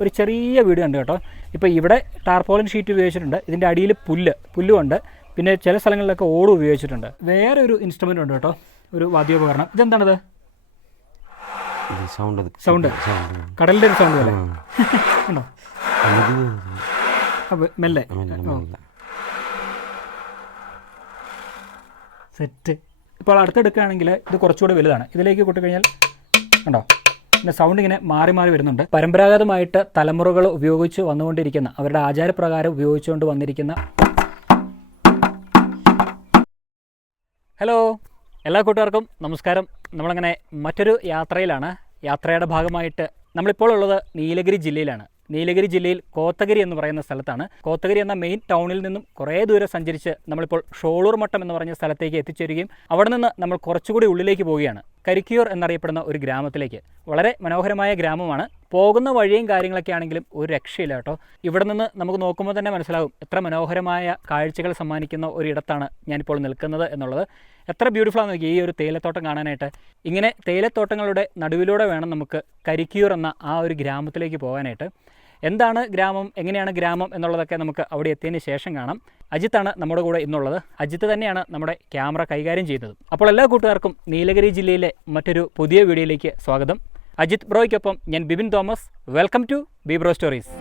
ഒരു ചെറിയ വീട് ഉണ്ട് കേട്ടോ. ഇപ്പോൾ ഇവിടെ ടാർപോളിൻ ഷീറ്റ് ഉപയോഗിച്ചിട്ടുണ്ട്. ഇതിന്റെ അടിയിൽ പുല്ല് പുല്ലുമുണ്ട് പിന്നെ ചില സ്ഥലങ്ങളിലൊക്കെ ഓട് ഉപയോഗിച്ചിട്ടുണ്ട്. വേറെ ഒരു ഇൻസ്ട്രുമെന്റ് ഉണ്ട് കേട്ടോ. ഒരു വാദ്യോപകരണം. ഇതെന്താണത്? ഇത് സൗണ്ട് സൗണ്ട് കടലിന്റെ ഒരു സൗണ്ട് പോലെ ഉണ്ടോ? അപ്പോൾ മെല്ലെ. സെറ്റ് ഇപ്പോൾ അടുത്തെടുക്കുകയാണെങ്കിൽ ഇത് കുറച്ചുകൂടെ വലുതാണ്. ഇതിലേക്ക് കൊണ്ടുകഴിഞ്ഞാൽ കണ്ടോ ഇതിന്റെ സൗണ്ട് ഇങ്ങനെ മാറി മാറി വരുന്നുണ്ട്. പരമ്പരാഗതമായിട്ട് തലമുറകൾ ഉപയോഗിച്ച് വന്നുകൊണ്ടിരിക്കുന്ന അവരുടെ ആചാരപ്രകാരം ഉപയോഗിച്ചുകൊണ്ട് വന്നിരിക്കുന്ന ഹലോ എല്ലാ കൂട്ടുകാർക്കും നമസ്കാരം. നമ്മളങ്ങനെ മറ്റൊരു യാത്രയിലാണ്. യാത്രയുടെ ഭാഗമായിട്ട് നമ്മളിപ്പോൾ ഉള്ളത് നീലഗിരി ജില്ലയിലാണ്. നീലഗിരി ജില്ലയിൽ കോത്തഗിരി എന്ന് പറയുന്ന സ്ഥലത്താണ്. കോത്തഗിരി എന്ന മെയിൻ ടൗണിൽ നിന്നും കുറേ ദൂരം സഞ്ചരിച്ച് നമ്മളിപ്പോൾ ഷോളൂർ മട്ടം എന്ന് പറഞ്ഞ സ്ഥലത്തേക്ക് എത്തിച്ചേരുകയും അവിടെ നിന്ന് നമ്മൾ കുറച്ചുകൂടി ഉള്ളിലേക്ക് പോവുകയാണ്. കരിക്കിയൂർ എന്നറിയപ്പെടുന്ന ഒരു ഗ്രാമത്തിലേക്ക്. വളരെ മനോഹരമായ ഗ്രാമമാണ്. പോകുന്ന വഴിയും കാര്യങ്ങളൊക്കെ ആണെങ്കിലും ഒരു രക്ഷയില്ല കേട്ടോ. ഇവിടെ നിന്ന് നമുക്ക് നോക്കുമ്പോൾ തന്നെ മനസ്സിലാവും എത്ര മനോഹരമായ കാഴ്ചകൾ സമ്മാനിക്കുന്ന ഒരിടത്താണ് ഞാനിപ്പോൾ നിൽക്കുന്നത് എന്നുള്ളത്. എത്ര ബ്യൂട്ടിഫുൾ ആണെന്ന് നോക്കി ഈ ഒരു തേയിലത്തോട്ടം കാണാനായിട്ട്. ഇങ്ങനെ തേയിലത്തോട്ടങ്ങളുടെ നടുവിലൂടെ വേണം നമുക്ക് കരിക്കിയൂർ എന്ന ആ ഒരു ഗ്രാമത്തിലേക്ക് പോകാനായിട്ട്. എന്താണ് ഗ്രാമം? എങ്ങനെയാണ് ഗ്രാമം എന്നുള്ളതൊക്കെ നമുക്ക് അവിടെ എത്തിയതിന് ശേഷം കാണാം. അജിത്താണ് നമ്മുടെ കൂടെ ഇന്നുള്ളത്. അജിത്ത് തന്നെയാണ് നമ്മുടെ ക്യാമറ കൈകാര്യം ചെയ്യുന്നത് അപ്പോൾ എല്ലാ കൂട്ടുകാർക്കും നീലഗിരി ജില്ലയിലെ മറ്റൊരു പുതിയ വീഡിയോയിലേക്ക് സ്വാഗതം. അജിത് ബ്രോയ്ക്കൊപ്പം ഞാൻ Bibin Thomas. Welcome to B bro stories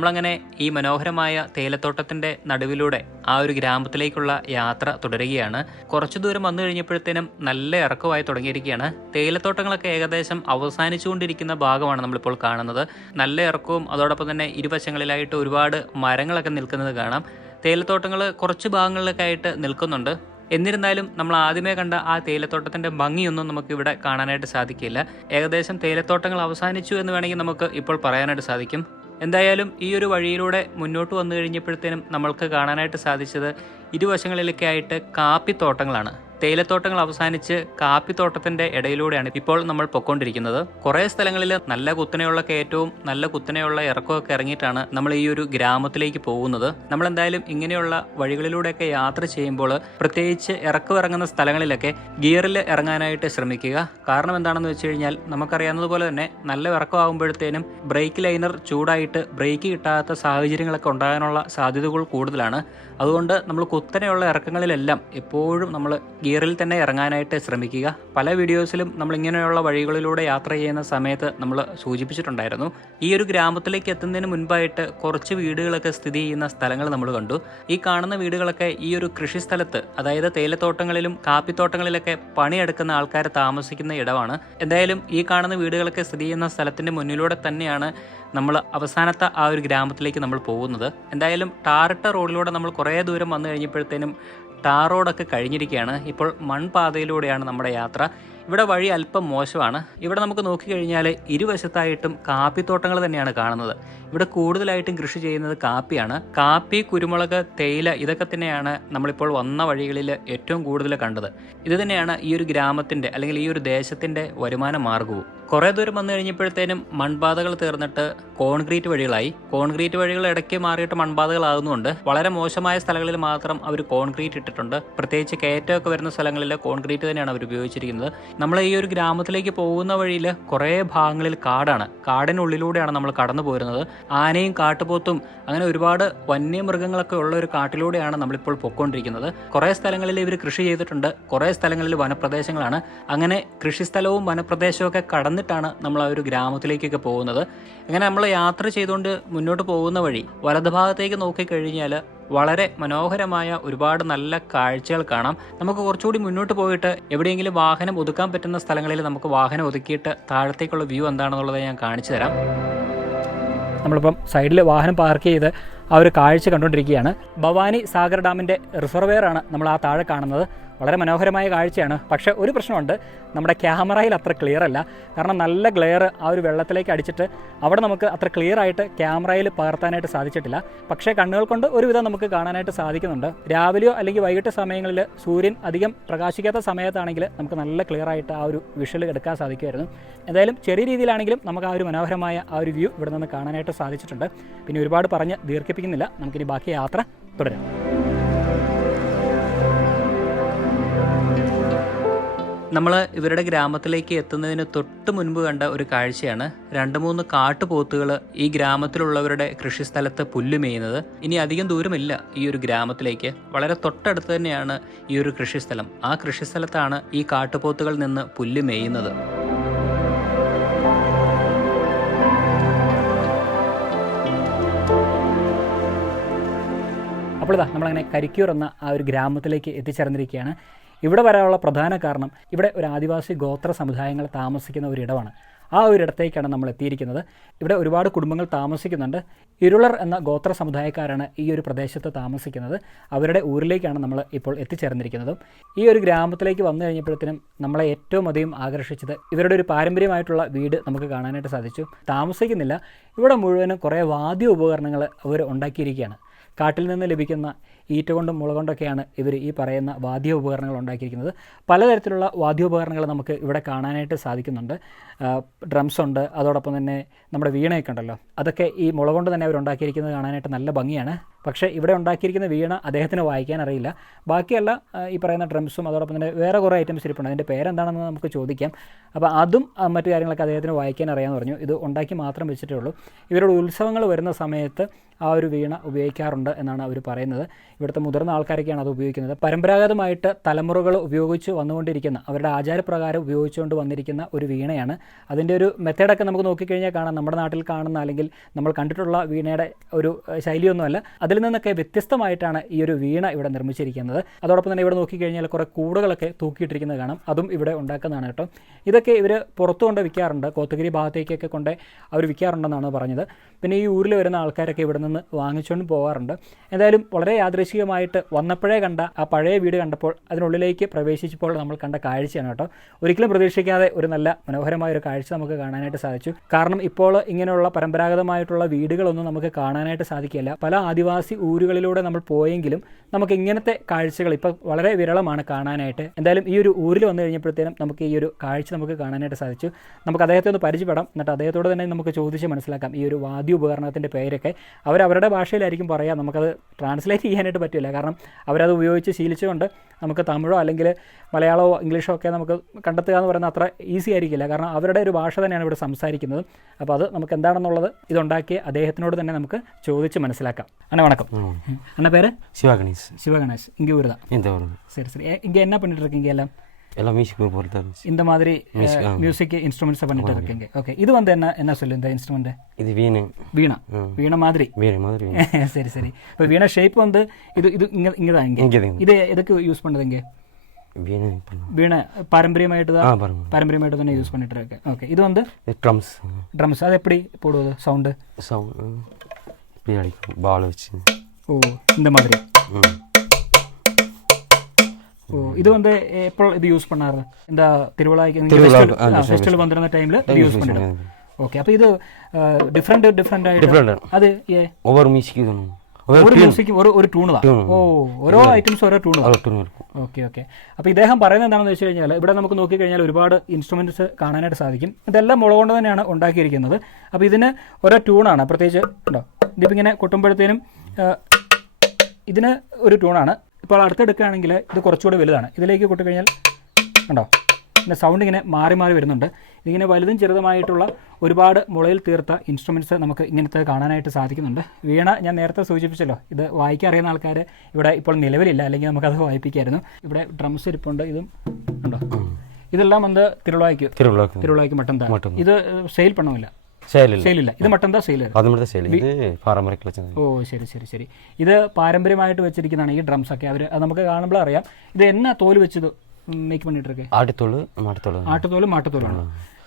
നമ്മളങ്ങനെ ഈ മനോഹരമായ തേയിലത്തോട്ടത്തിന്റെ നടുവിലൂടെ ആ ഒരു ഗ്രാമത്തിലേക്കുള്ള യാത്ര തുടരുകയാണ്. കുറച്ചു ദൂരം വന്നു കഴിഞ്ഞപ്പോഴത്തേനും നല്ല ഇറക്കമായി തുടങ്ങിയിരിക്കുകയാണ്. തേയിലത്തോട്ടങ്ങളൊക്കെ ഏകദേശം അവസാനിച്ചുകൊണ്ടിരിക്കുന്ന ഭാഗമാണ് നമ്മളിപ്പോൾ കാണുന്നത്. നല്ല ഇറക്കവും അതോടൊപ്പം തന്നെ ഇരുവശങ്ങളിലായിട്ട് ഒരുപാട് മരങ്ങളൊക്കെ നിൽക്കുന്നത് കാണാം. തേയിലത്തോട്ടങ്ങൾ കുറച്ച് ഭാഗങ്ങളിലൊക്കെ ആയിട്ട് നിൽക്കുന്നുണ്ട്. എന്നിരുന്നാലും നമ്മൾ ആദ്യമേ കണ്ട ആ തേയിലത്തോട്ടത്തിന്റെ ഭംഗിയൊന്നും നമുക്ക് ഇവിടെ കാണാനായിട്ട് സാധിക്കില്ല. ഏകദേശം തേയിലത്തോട്ടങ്ങൾ അവസാനിച്ചു എന്ന് വേണമെങ്കിൽ നമുക്ക് ഇപ്പോൾ പറയാനായിട്ട് സാധിക്കും. എന്തായാലും ഈ ഒരു വഴിയിലൂടെ മുന്നോട്ട് വന്നു കഴിഞ്ഞപ്പോഴത്തേനും നമ്മൾക്ക് കാണാനായിട്ട് സാധിച്ചത് ഇരുവശങ്ങളിലൊക്കെ ആയിട്ട് കാപ്പിത്തോട്ടങ്ങളാണ്. തേയിലത്തോട്ടങ്ങൾ അവസാനിച്ച് കാപ്പിത്തോട്ടത്തിന്റെ ഇടയിലൂടെയാണ് ഇപ്പോൾ നമ്മൾ പൊക്കോണ്ടിരിക്കുന്നത് കുറേ സ്ഥലങ്ങളിൽ നല്ല കുത്തനെയുള്ള കയറ്റവും നല്ല കുത്തനെയുള്ള ഇറക്കമൊക്കെ ഇറങ്ങിയിട്ടാണ് നമ്മൾ ഈ ഒരു ഗ്രാമത്തിലേക്ക് പോകുന്നത്. നമ്മൾ എന്തായാലും ഇങ്ങനെയുള്ള വഴികളിലൂടെയൊക്കെ യാത്ര ചെയ്യുമ്പോൾ പ്രത്യേകിച്ച് ഇറക്കം ഇറങ്ങുന്ന സ്ഥലങ്ങളിലൊക്കെ ഗിയറിൽ ഇറങ്ങാനായിട്ട് ശ്രമിക്കുക. കാരണം എന്താണെന്ന് വെച്ച് കഴിഞ്ഞാൽ നമുക്കറിയാവുന്നതുപോലെ തന്നെ നല്ല ഇറക്കമാകുമ്പോഴത്തേനും ബ്രേക്ക് ലൈനർ ചൂടായിട്ട് ബ്രേക്ക് കിട്ടാത്ത സാഹചര്യങ്ങളൊക്കെ ഉണ്ടാകാനുള്ള സാധ്യതകൾ കൂടുതലാണ്. അതുകൊണ്ട് നമ്മൾ കുത്തനെയുള്ള ഇറക്കങ്ങളിലെല്ലാം എപ്പോഴും നമ്മൾ ഗിയറിൽ തന്നെ ഇറങ്ങാനായിട്ട് ശ്രമിക്കുക. പല വീഡിയോസിലും നമ്മൾ ഇങ്ങനെയുള്ള വഴികളിലൂടെ യാത്ര ചെയ്യുന്ന സമയത്ത് നമ്മൾ സൂചിപ്പിച്ചിട്ടുണ്ടായിരുന്നു. ഈ ഒരു ഗ്രാമത്തിലേക്ക് എത്തുന്നതിന് മുൻപായിട്ട് കുറച്ച് വീടുകളൊക്കെ സ്ഥിതി ചെയ്യുന്ന സ്ഥലങ്ങൾ നമ്മൾ കണ്ടു. ഈ കാണുന്ന വീടുകളൊക്കെ ഈ ഒരു കൃഷി സ്ഥലത്ത് അതായത് തേയിലത്തോട്ടങ്ങളിലും കാപ്പിത്തോട്ടങ്ങളിലൊക്കെ പണിയെടുക്കുന്ന ആൾക്കാർ താമസിക്കുന്ന ഇടമാണ്. എന്തായാലും ഈ കാണുന്ന വീടുകളൊക്കെ സ്ഥിതി ചെയ്യുന്ന സ്ഥലത്തിന്റെ മുന്നിലൂടെ തന്നെയാണ് നമ്മൾ അവസാനത്തെ ആ ഒരു ഗ്രാമത്തിലേക്ക് നമ്മൾ പോകുന്നത്. എന്തായാലും ടാറിട്ട റോഡിലൂടെ നമ്മൾ കുറേ ദൂരം വന്നു കഴിഞ്ഞപ്പോഴത്തേനും ടാർ റോഡൊക്കെ കഴിഞ്ഞിരിക്കുകയാണ്. ഇപ്പോൾ മൺപാതയിലൂടെയാണ് നമ്മുടെ യാത്ര. ഇവിടെ വഴി അല്പം മോശമാണ്. ഇവിടെ നമുക്ക് നോക്കിക്കഴിഞ്ഞാൽ ഇരുവശത്തായിട്ടും കാപ്പിത്തോട്ടങ്ങൾ തന്നെയാണ് കാണുന്നത്. ഇവിടെ കൂടുതലായിട്ടും കൃഷി ചെയ്യുന്നത് കാപ്പിയാണ്. കാപ്പി കുരുമുളക് തേയില ഇതൊക്കെ തന്നെയാണ് നമ്മളിപ്പോൾ വന്ന വഴികളിൽ ഏറ്റവും കൂടുതൽ കണ്ടത്. ഇത് തന്നെയാണ് ഈ ഒരു ഗ്രാമത്തിന്റെ അല്ലെങ്കിൽ ഈ ഒരു ദേശത്തിന്റെ വരുമാന മാർഗവും കുറേ ദൂരം വന്നു കഴിഞ്ഞപ്പോഴത്തേനും മൺപാതകൾ തീർന്നിട്ട് കോൺക്രീറ്റ് വഴികളായി. കോൺക്രീറ്റ് വഴികൾ ഇടയ്ക്ക് മാറിയിട്ട് മൺപാതകളാകുന്നുണ്ട്. വളരെ മോശമായ സ്ഥലങ്ങളിൽ മാത്രം അവർ കോൺക്രീറ്റ് ഇട്ടിട്ടുണ്ട്. പ്രത്യേകിച്ച് കയറ്റമൊക്കെ വരുന്ന സ്ഥലങ്ങളിൽ കോൺക്രീറ്റ് തന്നെയാണ് അവർ ഉപയോഗിച്ചിരിക്കുന്നത്. നമ്മൾ ഈ ഒരു ഗ്രാമത്തിലേക്ക് പോകുന്ന വഴിയിൽ കുറേ ഭാഗങ്ങളിൽ കാടാണ്. കാടിനുള്ളിലൂടെയാണ് നമ്മൾ കടന്നു പോരുന്നത്. ആനയും കാട്ടുപോത്തും അങ്ങനെ ഒരുപാട് വന്യമൃഗങ്ങളൊക്കെ ഉള്ള ഒരു കാട്ടിലൂടെയാണ് നമ്മളിപ്പോൾ പൊയ്ക്കൊണ്ടിരിക്കുന്നത്. കുറേ സ്ഥലങ്ങളിൽ ഇവർ കൃഷി ചെയ്തിട്ടുണ്ട്. കുറേ സ്ഥലങ്ങളിൽ വനപ്രദേശങ്ങളാണ്. അങ്ങനെ കൃഷിസ്ഥലവും വനപ്രദേശവും ഒക്കെ കടന്നിട്ടാണ് നമ്മൾ ആ ഒരു ഗ്രാമത്തിലേക്കൊക്കെ പോകുന്നത്. അങ്ങനെ നമ്മൾ യാത്ര ചെയ്തുകൊണ്ട് മുന്നോട്ട് പോകുന്ന വഴി വലതുഭാഗത്തേക്ക് നോക്കിക്കഴിഞ്ഞാൽ വളരെ മനോഹരമായ ഒരുപാട് നല്ല കാഴ്ചകൾ കാണാം. നമുക്ക് കുറച്ചുകൂടി മുന്നോട്ട് പോയിട്ട് എവിടെയെങ്കിലും വാഹനം ഒതുക്കാൻ പറ്റുന്ന സ്ഥലങ്ങളിൽ നമുക്ക് വാഹനം ഒതുക്കിയിട്ട് താഴത്തേക്കുള്ള വ്യൂ എന്താണെന്നുള്ളത് ഞാൻ കാണിച്ചു തരാം. നമ്മളിപ്പം സൈഡിൽ വാഹനം പാർക്ക് ചെയ്ത് ആ ഒരു കാഴ്ച കണ്ടുകൊണ്ടിരിക്കുകയാണ്. ഭവാനി സാഗർ ഡാമിന്റെ റിസർവെയർ ആണ് നമ്മൾ ആ താഴെ കാണുന്നത്. വളരെ മനോഹരമായ കാഴ്ചയാണ്. പക്ഷേ ഒരു പ്രശ്നമുണ്ട്. നമ്മുടെ ക്യാമറയിൽ അത്ര ക്ലിയർ അല്ല. കാരണം നല്ല ഗ്ലെയർ ആ ഒരു വെള്ളത്തിലേക്ക് അടിച്ചിട്ട് അവിടെ നമുക്ക് അത്ര ക്ലിയർ ആയിട്ട് ക്യാമറയിൽ പകർത്താനായിട്ട് സാധിച്ചിട്ടില്ല. പക്ഷേ കണ്ണുകൾ കൊണ്ട് ഒരുവിധം നമുക്ക് കാണാനായിട്ട് സാധിക്കുന്നുണ്ട്. രാവിലെയോ അല്ലെങ്കിൽ വൈകിട്ട് സമയങ്ങളിൽ സൂര്യൻ അധികം പ്രകാശിക്കാത്ത സമയത്താണെങ്കിൽ നമുക്ക് നല്ല ക്ലിയർ ആയിട്ട് ആ ഒരു വിഷൽ എടുക്കാൻ സാധിക്കുമായിരുന്നു. എന്തായാലും ചെറിയ രീതിയിലാണെങ്കിലും നമുക്ക് ആ ഒരു മനോഹരമായ ആ ഒരു വ്യൂ ഇവിടെ നിന്ന് കാണാനായിട്ട് സാധിച്ചിട്ടുണ്ട്. പിന്നെ ഒരുപാട് പറഞ്ഞ് ദീർഘിപ്പിക്കുന്നില്ല. നമുക്കിനി ബാക്കി യാത്ര തുടരാം. നമ്മൾ ഇവരുടെ ഗ്രാമത്തിലേക്ക് എത്തുന്നതിന് തൊട്ട് മുൻപ് കണ്ട ഒരു കാഴ്ചയാണ്. രണ്ട് മൂന്ന് കാട്ടുപോത്തുകൾ ഈ ഗ്രാമത്തിലുള്ളവരുടെ കൃഷിസ്ഥലത്ത് പുല്ല് മേയുന്നത്. ഇനി അധികം ദൂരമില്ല ഈ ഒരു ഗ്രാമത്തിലേക്ക്. വളരെ തൊട്ടടുത്ത് തന്നെയാണ് ഈ ഒരു കൃഷിസ്ഥലം. ആ കൃഷിസ്ഥലത്താണ് ഈ കാട്ടുപോത്തുകൾ നിന്ന് പുല്ല് മേയുന്നത്. അപ്പോൾ നമ്മളങ്ങനെ കരിക്കൂർ എന്ന ആ ഒരു ഗ്രാമത്തിലേക്ക് എത്തിച്ചേർന്നിരിക്കുകയാണ്. ഇവിടെ വരാനുള്ള പ്രധാന കാരണം ഇവിടെ ഒരു ആദിവാസി ഗോത്ര സമുദായങ്ങൾ താമസിക്കുന്ന ഒരിടമാണ്. ആ ഒരിടത്തേക്കാണ് നമ്മൾ എത്തിയിരിക്കുന്നത്. ഇവിടെ ഒരുപാട് കുടുംബങ്ങൾ താമസിക്കുന്നുണ്ട്. ഇരുളർ എന്ന ഗോത്ര സമുദായക്കാരാണ് ഈ ഒരു പ്രദേശത്ത് താമസിക്കുന്നത്. അവരുടെ ഊരിലേക്കാണ് നമ്മൾ ഇപ്പോൾ എത്തിച്ചേർന്നിരിക്കുന്നതും. ഈ ഒരു ഗ്രാമത്തിലേക്ക് വന്നു കഴിഞ്ഞപ്പോഴത്തേനും നമ്മളെ ഏറ്റവും അധികം ആകർഷിച്ചത് ഇവരുടെ ഒരു പാരമ്പര്യമായിട്ടുള്ള വീട് നമുക്ക് കാണാനായിട്ട് സാധിച്ചു. താമസിക്കുന്നില്ല. ഇവിടെ മുഴുവനും കുറേ വാദ്യ ഉപകരണങ്ങൾ അവർ ഉണ്ടാക്കിയിരിക്കുകയാണ്. കാട്ടിൽ നിന്ന് ലഭിക്കുന്ന ഈറ്റ കൊണ്ടും മുള കൊണ്ടൊക്കെയാണ് ഇവർ ഈ പറയുന്ന വാദ്യോപകരണങ്ങൾ ഉണ്ടാക്കിയിരിക്കുന്നത്. പലതരത്തിലുള്ള വാദ്യോപകരണങ്ങൾ നമുക്ക് ഇവിടെ കാണാനായിട്ട് സാധിക്കുന്നുണ്ട്. ഡ്രംസ് ഉണ്ട്. അതോടൊപ്പം തന്നെ നമ്മുടെ വീണയൊക്കെ ഉണ്ടല്ലോ. അതൊക്കെ ഈ മുള കൊണ്ട് തന്നെ അവർ ഉണ്ടാക്കിയിരിക്കുന്നത് കാണാനായിട്ട് നല്ല ഭംഗിയാണ്. പക്ഷേ ഇവിടെ ഉണ്ടാക്കിയിരിക്കുന്ന വീണ അദ്ദേഹത്തിന് വായിക്കാൻ അറിയില്ല. ബാക്കിയുള്ള ഈ പറയുന്ന ഡ്രംസും അതോടൊപ്പം തന്നെ വേറെ കുറേ ഐറ്റംസ് ഇരിപ്പുണ്ട്. അതിന്റെ പേരെന്താണെന്ന് നമുക്ക് ചോദിക്കാം. അപ്പോൾ അതും മറ്റു കാര്യങ്ങളൊക്കെ അദ്ദേഹത്തിന് വായിക്കാൻ അറിയാമെന്ന് പറഞ്ഞു. ഇത് ഉണ്ടാക്കി മാത്രം വെച്ചിട്ടേ ഉള്ളൂ ഇവരുടെ ഉത്സവങ്ങൾ വരുന്ന സമയത്ത് ആ ഒരു വീണ ഉപയോഗിക്കാറുണ്ട് എന്നാണ് അവർ പറയുന്നത്. ഇവിടുത്തെ മുതിർന്ന ആൾക്കാരൊക്കെയാണ് അത് ഉപയോഗിക്കുന്നത്. പരമ്പരാഗതമായിട്ട് തലമുറകൾ ഉപയോഗിച്ച് വന്നുകൊണ്ടിരിക്കുന്ന അവരുടെ ആചാരപ്രകാരം ഉപയോഗിച്ചുകൊണ്ട് വന്നിരിക്കുന്ന ഒരു വീണയാണ് അതിന്റെ ഒരു മെത്തേഡൊക്കെ നമുക്ക് നോക്കിക്കഴിഞ്ഞാൽ കാണാം. നമ്മുടെ നാട്ടിൽ കാണുന്ന അല്ലെങ്കിൽ നമ്മൾ കണ്ടിട്ടുള്ള വീണയുടെ ഒരു ശൈലിയൊന്നുമല്ല. അതിൽ നിന്നൊക്കെ വ്യത്യസ്തമായിട്ടാണ് ഈ ഒരു വീണ ഇവിടെ നിർമ്മിച്ചിരിക്കുന്നത്. അതോടൊപ്പം തന്നെ ഇവിടെ നോക്കിക്കഴിഞ്ഞാൽ കുറേ കൂടുകളൊക്കെ തൂക്കിയിട്ടിരിക്കുന്നത് കാണാം. അതും ഇവിടെ ഉണ്ടാക്കുന്നതാണ് കേട്ടോ. ഇതൊക്കെ ഇവർ പുറത്തു കൊണ്ട് വിൽക്കാറുണ്ട്. കോത്തഗിരി ഭാഗത്തേക്കൊക്കെ കൊണ്ട് അവർ വിൽക്കാറുണ്ടെന്നാണ് പറഞ്ഞത്. പിന്നെ ഈ ഊരിൽ വരുന്ന ആൾക്കാരൊക്കെ ഇവിടെ നിന്ന് വാങ്ങിച്ചുകൊണ്ട് പോകാറുണ്ട് എന്തായാലും വളരെ യാദൃശികമായിട്ട് വന്നപ്പോഴേ കണ്ട ആ പഴയ വീട് കണ്ടപ്പോൾ അതിനുള്ളിലേക്ക് പ്രവേശിച്ചപ്പോൾ നമ്മൾ കണ്ട കാഴ്ചയാണ് കേട്ടോ. ഒരിക്കലും പ്രതീക്ഷിക്കാതെ ഒരു നല്ല മനോഹരമായ ഒരു കാഴ്ച നമുക്ക് കാണാനായിട്ട് സാധിച്ചു. കാരണം ഇപ്പോൾ ഇങ്ങനെയുള്ള പരമ്പരാഗതമായിട്ടുള്ള വീടുകളൊന്നും നമുക്ക് കാണാനായിട്ട് സാധിക്കില്ല പല ആദിവാസി ഊരുകളിലൂടെ നമ്മൾ പോയെങ്കിലും നമുക്ക് ഇങ്ങനത്തെ കാഴ്ചകൾ ഇപ്പോൾ വളരെ വിരളമാണ് കാണാനായിട്ട്. എന്തായാലും ഈ ഒരു ഊരിൽ വന്നു കഴിഞ്ഞപ്പോഴത്തേനും നമുക്ക് ഈ ഒരു കാഴ്ച നമുക്ക് കാണാനായിട്ട് സാധിച്ചു. നമുക്ക് അദ്ദേഹത്തെ ഒന്ന് പരിചയപ്പെടാം. എന്നിട്ട് അദ്ദേഹത്തോട് തന്നെ നമുക്ക് ചോദിച്ച് മനസ്സിലാക്കാം. ഈ ഒരു വാദ്യ ഉപകരണത്തിന്റെ പേരൊക്കെ അവർ അവരുടെ ഭാഷയിലായിരിക്കും പറയാം. നമുക്കത് ട്രാൻസ്ലേറ്റ് ചെയ്യാനായിട്ട് പറ്റില്ല. കാരണം അവരത് ഉപയോഗിച്ച് ശീലിച്ചുകൊണ്ട് നമുക്ക് തമിഴോ അല്ലെങ്കിൽ മലയാളമോ ഇംഗ്ലീഷോ ഒക്കെ നമുക്ക് കണ്ടെത്തുക എന്ന് പറയുന്നത് അത്ര ഈസി ആയിരിക്കില്ല. കാരണം അവരുടെ ഒരു ഭാഷ തന്നെയാണ് ഇവിടെ സംസാരിക്കുന്നത് അപ്പോൾ അത് നമുക്ക് എന്താണെന്നുള്ളത് ഇതുണ്ടാക്കിയ അദ്ദേഹത്തിനോട് തന്നെ നമുക്ക് ചോദിച്ച് മനസ്സിലാക്കാം അണ്ണ വണക്കം അണ്ണ പേര് சிவகணேஷ் சிவகணேஷ் இங்கே ஊர் தான் இந்த ஒரு சரி சரி எ- இங்கே என்ன பண்ணிட்டு இருக்கீங்க எல்லாம் எல்லாம் மியூசிக் குரூப் பொறுத்தா இருந்துச்சு இந்த மாதிரி Music, ஆ. மியூசிக் இன்ஸ்ட்ருமெண்ட்ஸ் பண்ணிட்டு இருக்கீங்க ஓகே இது வந்து என்ன என்ன சொல்லு இந்த இன்ஸ்ட்ருமெண்ட் இது வீணு வீணா ம். வீணை மாதிரி வீணு மாதிரி வீணு சரி சரி இப்போ வீணை ஷேப் வந்து இது இது இங்கே இங்கே தான் இங்கே இங்கே இதுங்க இது எதுக்கு யூஸ் பண்ணுது இங்கே வீணு பண்ணலாம் வீணை பாரம்பரியமாயிட்டு ஆ தான் பாருங்க பாரம்பரியமாயிட்டு தானே யூஸ் பண்ணிட்டு இருக்கு ஓகே இது வந்து இது ட்ரம்ஸ் ட்ரம்ஸ் அது எப்படி போடுவது சவுண்டு சவுண்ட் இப்படி அடிக்கும் பால் வச்சு ஓ இந்த மாதிரி ம் ஓ இது வந்து எப்போ இது யூஸ் பண்ணாரு இந்த திருவிழாக்கு திருவிழா, ஆ, இந்த ஃபெஸ்டிவல் வந்துருந்த டைம்ல இது யூஸ் பண்ணிடும் ஓகே அப்போ இது டிஃப்ரெண்ட் டிஃப்ரெண்ட் ആയിട്ട് டிஃப்ரெண்ட் அது ஏ ஒவ்வொரு மியூசிக் இது ஒன்று ஒவ்வொரு ഒരു ഒരു ഓ ഓരോ ഐറ്റംസ് ഓരോ ട്യൂൺ ഓക്കെ ഓക്കെ. അപ്പോൾ ഇദ്ദേഹം പറയുന്നത് എന്താണെന്ന് വെച്ച് കഴിഞ്ഞാൽ ഇവിടെ നമുക്ക് നോക്കി കഴിഞ്ഞാൽ ഒരുപാട് ഇൻസ്ട്രുമെന്റ്സ് കാണാനായിട്ട് സാധിക്കും. ഇതെല്ലാം മുളകൊണ്ട് തന്നെയാണ് ഉണ്ടാക്കിയിരിക്കുന്നത്. അപ്പോൾ ഇതിന് ഓരോ ട്യൂണാണ് പ്രത്യേകിച്ച് ഉണ്ടോ? ഇതിപ്പോ ഇങ്ങനെ കൊട്ടുമ്പോഴത്തേനും ഇതിന് ഒരു ട്യൂണാണ് ഇപ്പോൾ അടുത്തെടുക്കുകയാണെങ്കിൽ ഇത് കുറച്ചുകൂടി വലുതാണ്. ഇതിലേക്ക് കൊട്ടിക്കഴിഞ്ഞാൽ ഉണ്ടോ? പിന്നെ സൗണ്ട് ഇങ്ങനെ മാറി മാറി വരുന്നുണ്ട്. ഇങ്ങനെ വലുതും ചെറുതുമായിട്ടുള്ള ഒരുപാട് മുളയിൽ തീർത്ത ഇൻസ്ട്രുമെന്റ്സ് നമുക്ക് ഇങ്ങനത്തെ കാണാനായിട്ട് സാധിക്കുന്നുണ്ട്. വീണ ഞാൻ നേരത്തെ സൂചിപ്പിച്ചല്ലോ ഇത് വായിക്കാൻ അറിയുന്ന ആൾക്കാർ ഇവിടെ ഇപ്പോൾ നിലവിലില്ല അല്ലെങ്കിൽ നമുക്കത് വായിപ്പിക്കായിരുന്നു. ഇവിടെ ഡ്രംസ് ഇരിപ്പുണ്ട് ഇതും ഉണ്ടോ? ഇതെല്ലാം എന്ത്? തിരുവിളായ്ക്ക് തിരുവിളായ്ക്ക് മട്ടന്ത ഇത് സെയിൽ പണമില്ല. ഇത് സെയിൽ ഓ ശരി ശരി ശരി. ഇത് പാരമ്പര്യമായിട്ട് വെച്ചിരിക്കുന്നതാണ് ഈ ഡ്രംസ് ഒക്കെ. അവർ നമുക്ക് കാണുമ്പോൾ അറിയാം. ഇത് എന്നാ തോൽ വെച്ചത്? മേക്ക് പണിയിട്ടിരിക്കെ ആട്ടുത്തോൾ മാട്ടുത്തോൾ ആട്ടുതോൽ മാട്ടുതോലാണ്.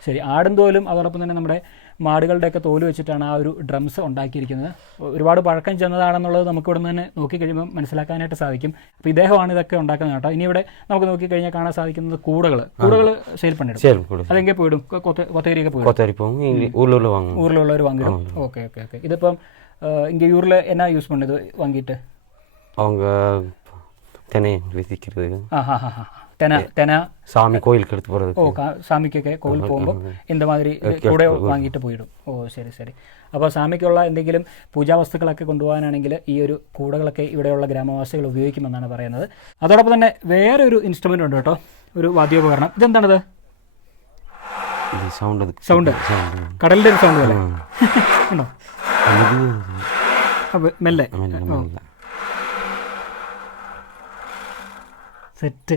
ശരി ആടും അതോടൊപ്പം തന്നെ നമ്മുടെ മാടുകളുടെയൊക്കെ തോൽ വെച്ചിട്ടാണ് ആ ഒരു ഡ്രംസ് ഉണ്ടാക്കിയിരിക്കുന്നത്. ഒരുപാട് പഴക്കം ചെന്നതാണെന്നുള്ളത് നമുക്ക് ഇവിടെ നിന്ന് തന്നെ കഴിയുമ്പോൾ മനസ്സിലാക്കാനായിട്ട് സാധിക്കും. അപ്പം ഇദ്ദേഹമാണ് ഇതൊക്കെ ഉണ്ടാക്കുന്നത് കേട്ടോ. ഇനി ഇവിടെ നമുക്ക് നോക്കി കഴിഞ്ഞാൽ കാണാൻ സാധിക്കുന്നത് കൂടകൾ കൂടകൾ സെയിൽ പണിയിടും അതെങ്കിൽ പോയിടും കൊത്തേരിയൊക്കെ പോയിടും ഊരിലുള്ളവർ വാങ്ങിടും. Okay okay okay. ഇതിപ്പം ഇങ്ങനെ യൂറിൽ എന്നാ യൂസ് പണിത്? വാങ്ങിയിട്ട്? அவங்க தென்னை விதிக்கிறது ஆ തെന തെന சாமி கோயிலுக்கு எடுத்து போகிறது ഓ കാ- സ്വാമിക്കൊക്കെ കോവിൽ പോകുമ്പോൾ இந்த மாதிரி ഇത് കൂടെ വാങ്ങിയിട്ട് പോയിടും ഓ ശരി ശരി അപ്പോൾ സ്വാമിക്കുള്ള എന്തെങ്കിലും പൂജാവസ്തുക്കളൊക്കെ കൊണ്ടുപോകാനാണെങ്കിൽ ഈ ഒരു കൂടകളൊക്കെ ഇവിടെയുള്ള ഗ്രാമവാസികൾ ഉപയോഗിക്കുമെന്നാണ് പറയുന്നത് അതോടൊപ്പം തന്നെ വേറെ ഒരു ഇൻസ്ട്രുമെൻ്റ് ഉണ്ട് കേട്ടോ ഒരു വാദ്യോപകരണം ഇതെന്താണിത് இது சவுண்ட் அதுக்கு സൗണ്ട് சவுண்டு കടലിൻ്റെ ഒരു സൗണ്ട് പോലെ ഉണ്ടോ அது അപ്പൊ മെല്ലെ மெல்ல மெல்ல സെറ്റ്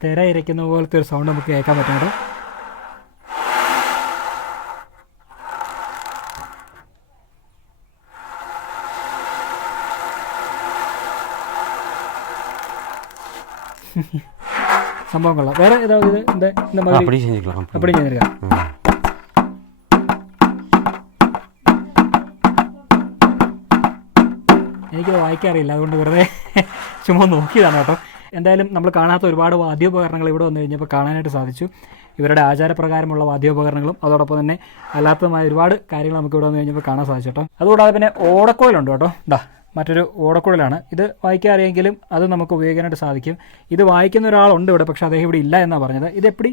തിര ഇരയ്ക്കുന്ന പോലത്തെ ഒരു സൗണ്ട് നമുക്ക് കേൾക്കാൻ പറ്റും കേട്ടോ സംഭവം കൊള്ളാം വേറെ ഏതാ ഇത് എന്താ இந்த மாதிரி அப்படி செஞ்சுக்கலாம் அப்படி. அப்படி செஞ்சிருக்கா ம். എനിക്കത് വായിക്കാൻ അറിയില്ല അതുകൊണ്ട് വെറുതെ ചുമ്മാ നോക്കിയതാണ് കേട്ടോ എന്തായാലും നമ്മൾ കാണാത്ത ഒരുപാട് വാദ്യോപകരണങ്ങൾ ഇവിടെ വന്നു കഴിഞ്ഞപ്പോൾ കാണാനായിട്ട് സാധിച്ചു. ഇവരുടെ ആചാരപ്രകാരമുള്ള വാദ്യോപകരണങ്ങളും അതോടൊപ്പം തന്നെ അല്ലാത്തതുമായ ഒരുപാട് കാര്യങ്ങൾ നമുക്ക് ഇവിടെ വന്നു കഴിഞ്ഞപ്പോൾ കാണാൻ സാധിച്ചു കേട്ടോ. അതുകൂടാതെ പിന്നെ ഓടക്കോയിലുണ്ട് കേട്ടോ. ഇതാ മറ്റൊരു ഓടക്കുഴലാണ്. ഇത് വായിക്കാൻ അറിയെങ്കിലും അത് നമുക്ക് ഉപയോഗിക്കാനായിട്ട് സാധിക്കും. ഇത് വായിക്കുന്ന ഒരാളുണ്ട് ഇവിടെ പക്ഷെ അദ്ദേഹം ഇവിടെ ഇല്ല എന്നാണ് പറഞ്ഞത്. ഇത് എപ്പടി?